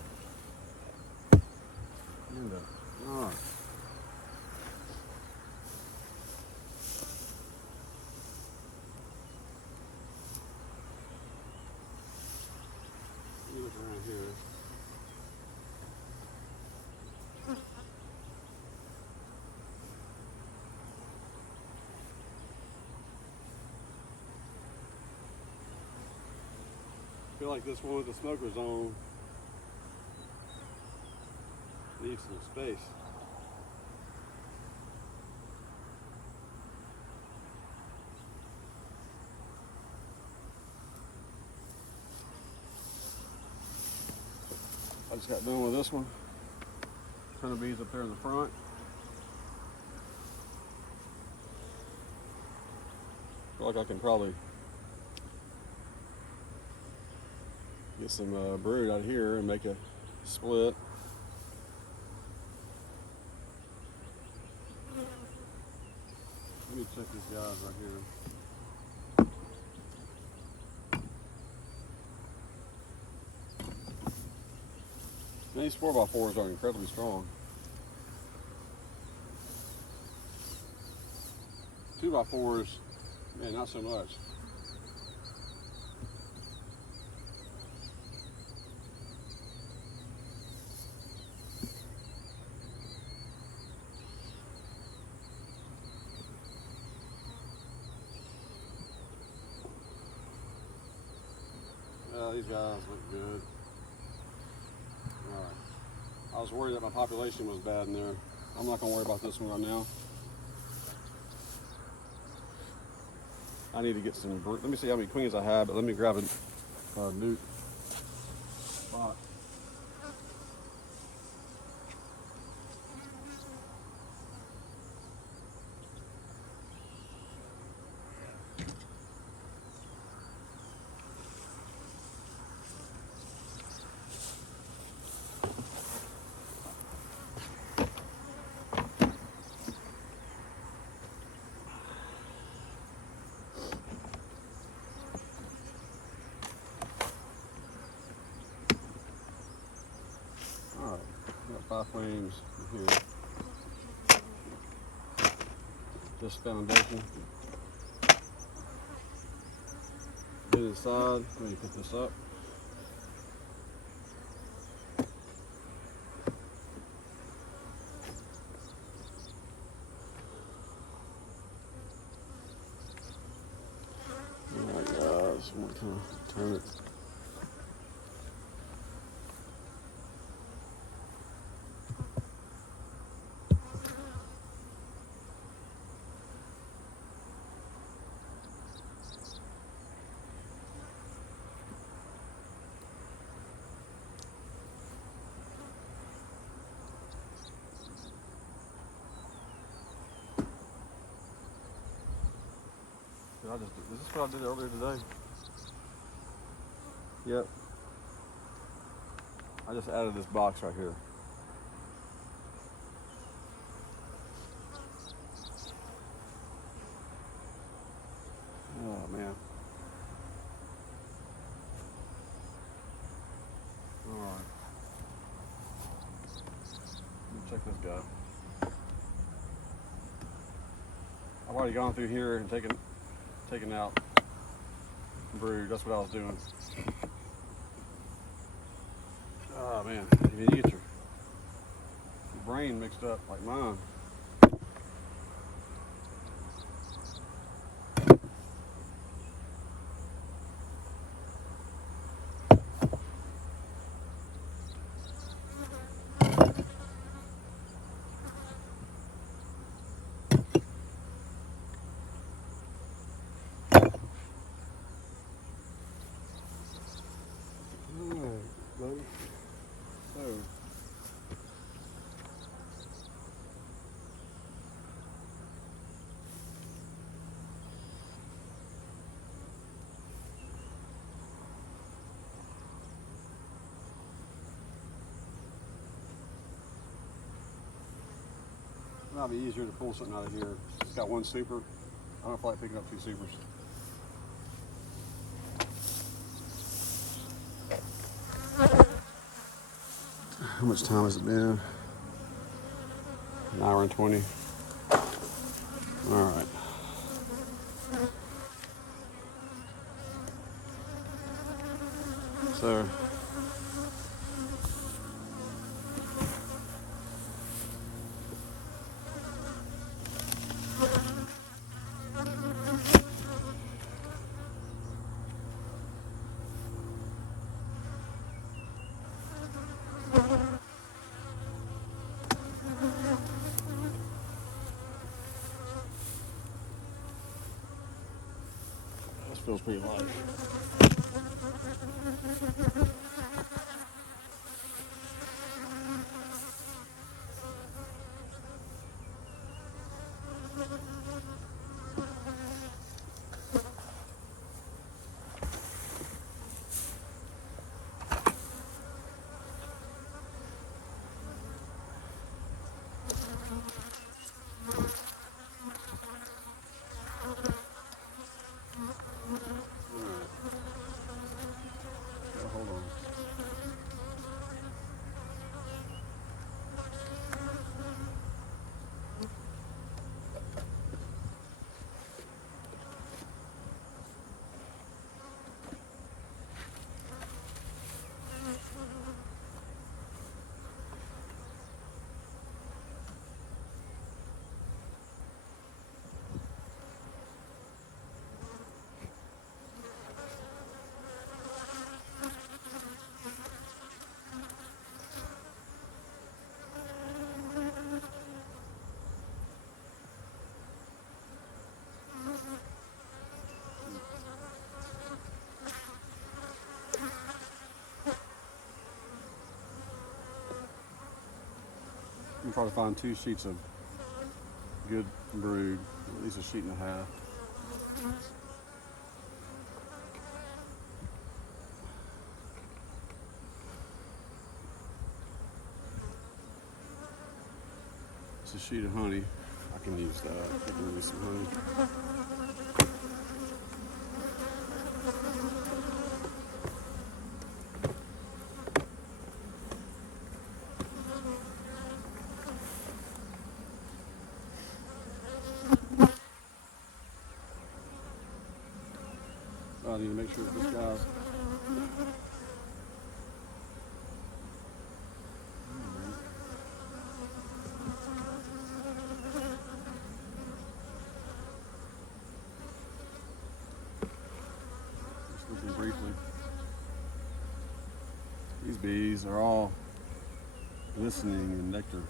All right. Look around here. I feel like this one with the smoker's on leaves some space. I just got done with this one. Honeybees up there in the front. Feel like I can probably get some brood out here and make a split. Let me check these guys right here. These 4x4s are incredibly strong. 2x4s, man, not so much. These guys look good. Alright. I was worried that my population was bad in there. I'm not going to worry about this one right now. I need to get some, let me see how many queens I have, but let me grab a new spot. Alright, got 5 frames here. Just foundation. To the side, let me put this up. Alright guys, I'm gonna turn it. Is this what I did earlier today? Yep. I just added this box right here. Oh man. Alright. Let me check this guy. I've already gone through here and taken out brood. That's what I was doing. Oh man, you get your brain mixed up like mine. It might be easier to pull something out of here. It's got one super. I don't feel like picking up 2 supers. How much time has it been? 1 hour and 20. All right. So this feels pretty light. try to find 2 sheets of good brood, at least a sheet and a half. It's a sheet of honey. I can use that. I can use some honey. I need to make sure that this guy's just looking briefly. These bees are all glistening in nectar.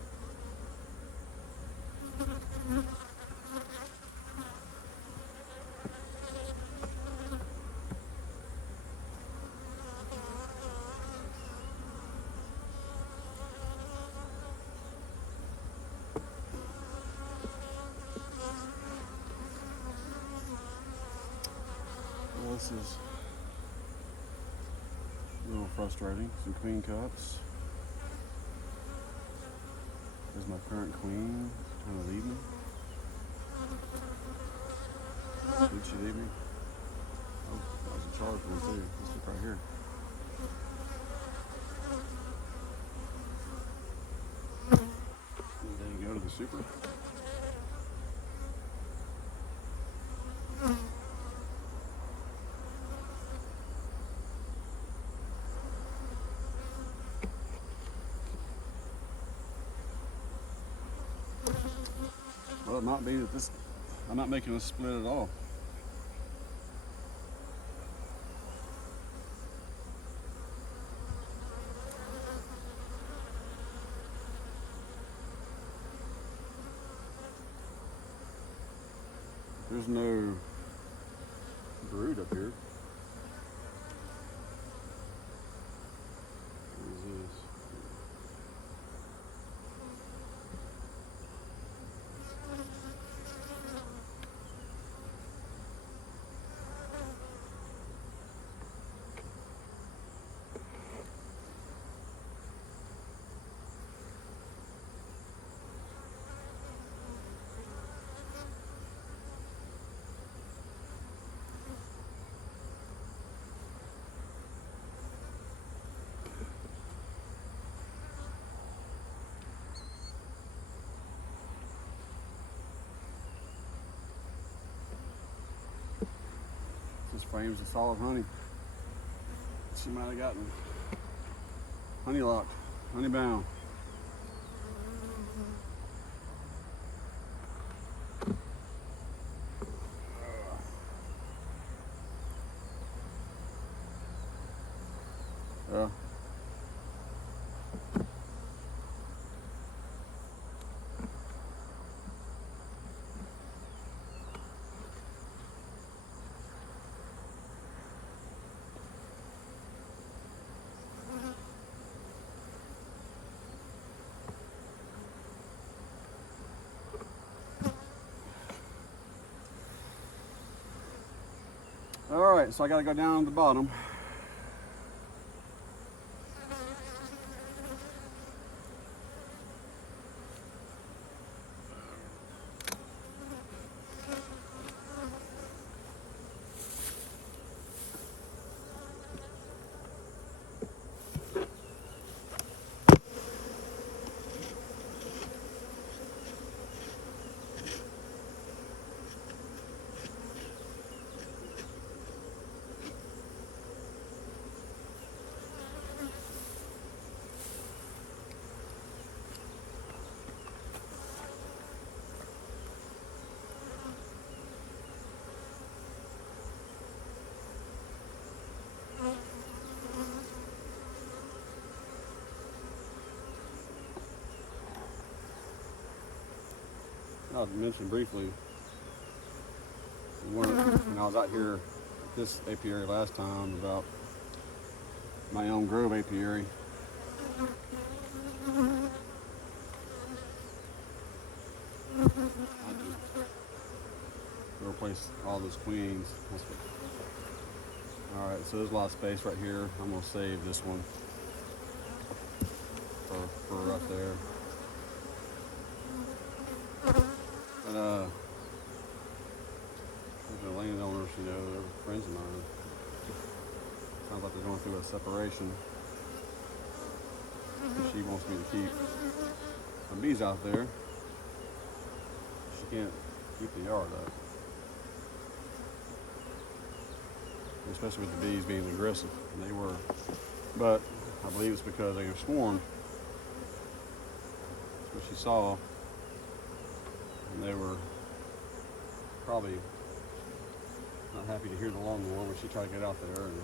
This is a little frustrating. Some queen cups. There's my current queen trying to leave me. Did she leave me? Oh, that was a charged one too. Let's look right here. And then go to the super. Well, it might be that this, I'm not making a split at all. There's no brood up here. What is this? This frame's a solid honey. She might have gotten honey locked, honey bound. Yeah. All right, so I got to go down to the bottom. I mentioned briefly when I was out here at this apiary last time about my own grove apiary. I just replace all those queens. All right, so there's a lot of space right here. I'm gonna save this one for right there. But the landowners, you know, they're friends of mine. Sounds like they're going through a separation. She wants me to keep some bees out there. She can't keep the yard up. Especially with the bees being aggressive, and they were. But I believe it's because they were swarmed. That's what she saw. And they were probably not happy to hear the lawnmower when she tried to get out there. And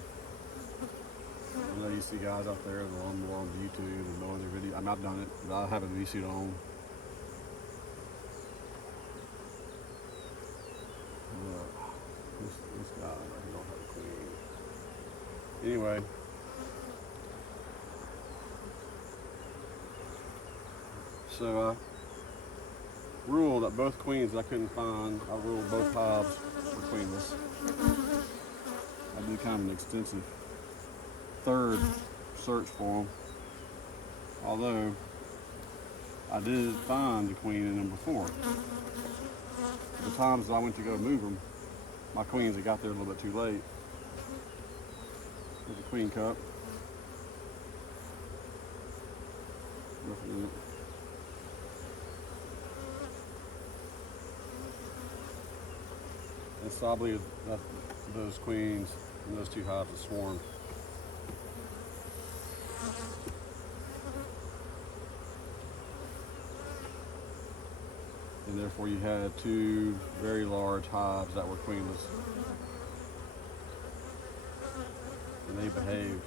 I know you see guys out there with the lawnmower on YouTube and mowing their video. I mean, I've done it, but I have a bee suit on. This guy right here don't have a queen. Anyway. So I ruled that both queens that I couldn't find, I ruled both hives were queenless. I did kind of an extensive third search for them. Although I did find the queen in them before. The times that I went to go move them, my queens had got there a little bit too late. There's a queen cup. Nothing in it. And so I believe that those queens and those two hives are swarmed. And therefore you had two very large hives that were queenless. And they behaved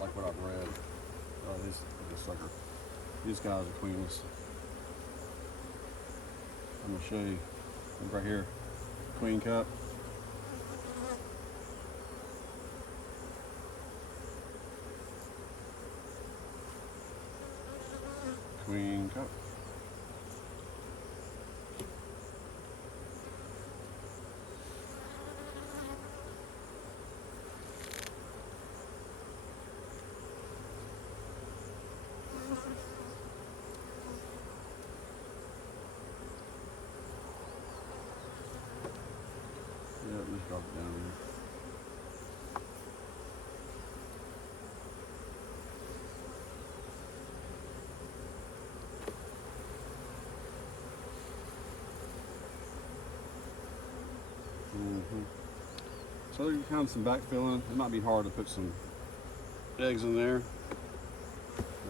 like what I've read. This sucker. These guys are queenless. I'm gonna show you. Look right here. Queen cup. Queen cup. Yeah, let's drop it down here. So there's kind of some backfilling. It might be hard to put some eggs in there.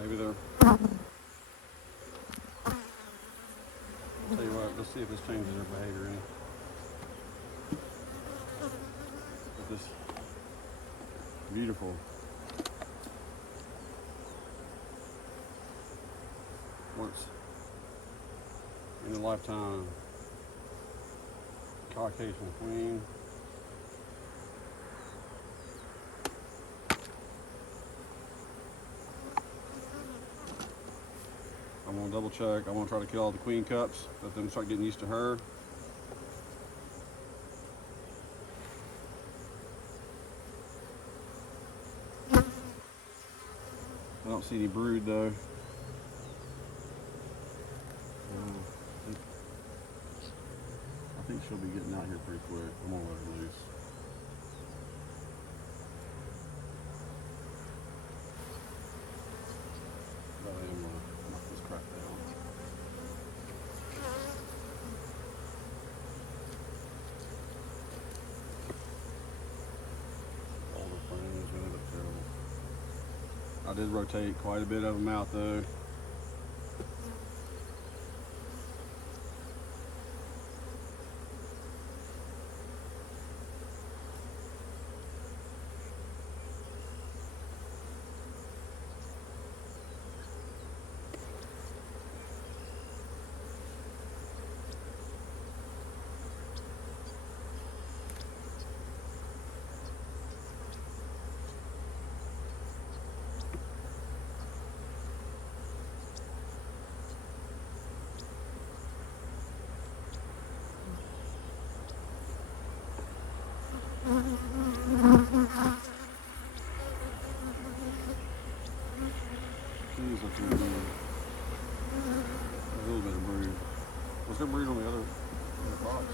Maybe they're. I'll tell you what, let's see if this changes their behavior any. With this beautiful once in a lifetime Caucasian queen. I'm gonna double check. I'm gonna try to kill all the queen cups, let them start getting used to her. I don't see any brood though. I think she'll be getting out here pretty quick. I'm gonna let her loose. But I am gonna knock this crap down. All the frames really look terrible. I did rotate quite a bit of them out though. Let's go breed on the other box.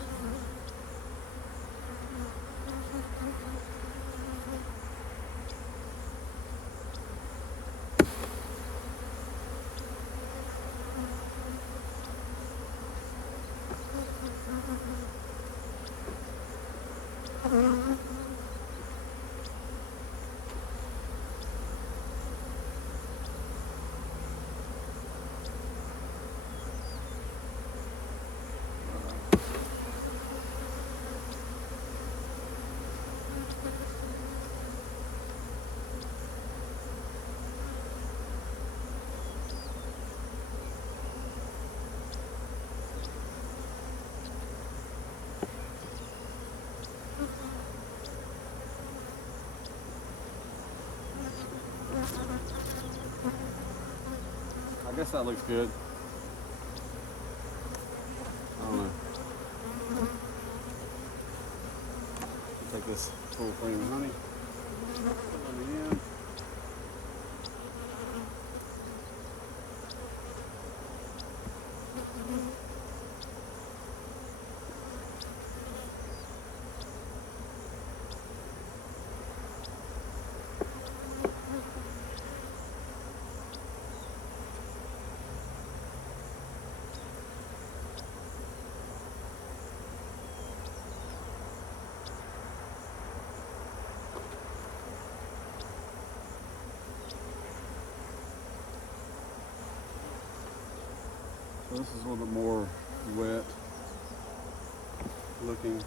I guess that looks good. I don't know. Take this full cream of honey. Put it on the end. So this is a little bit more wet looking.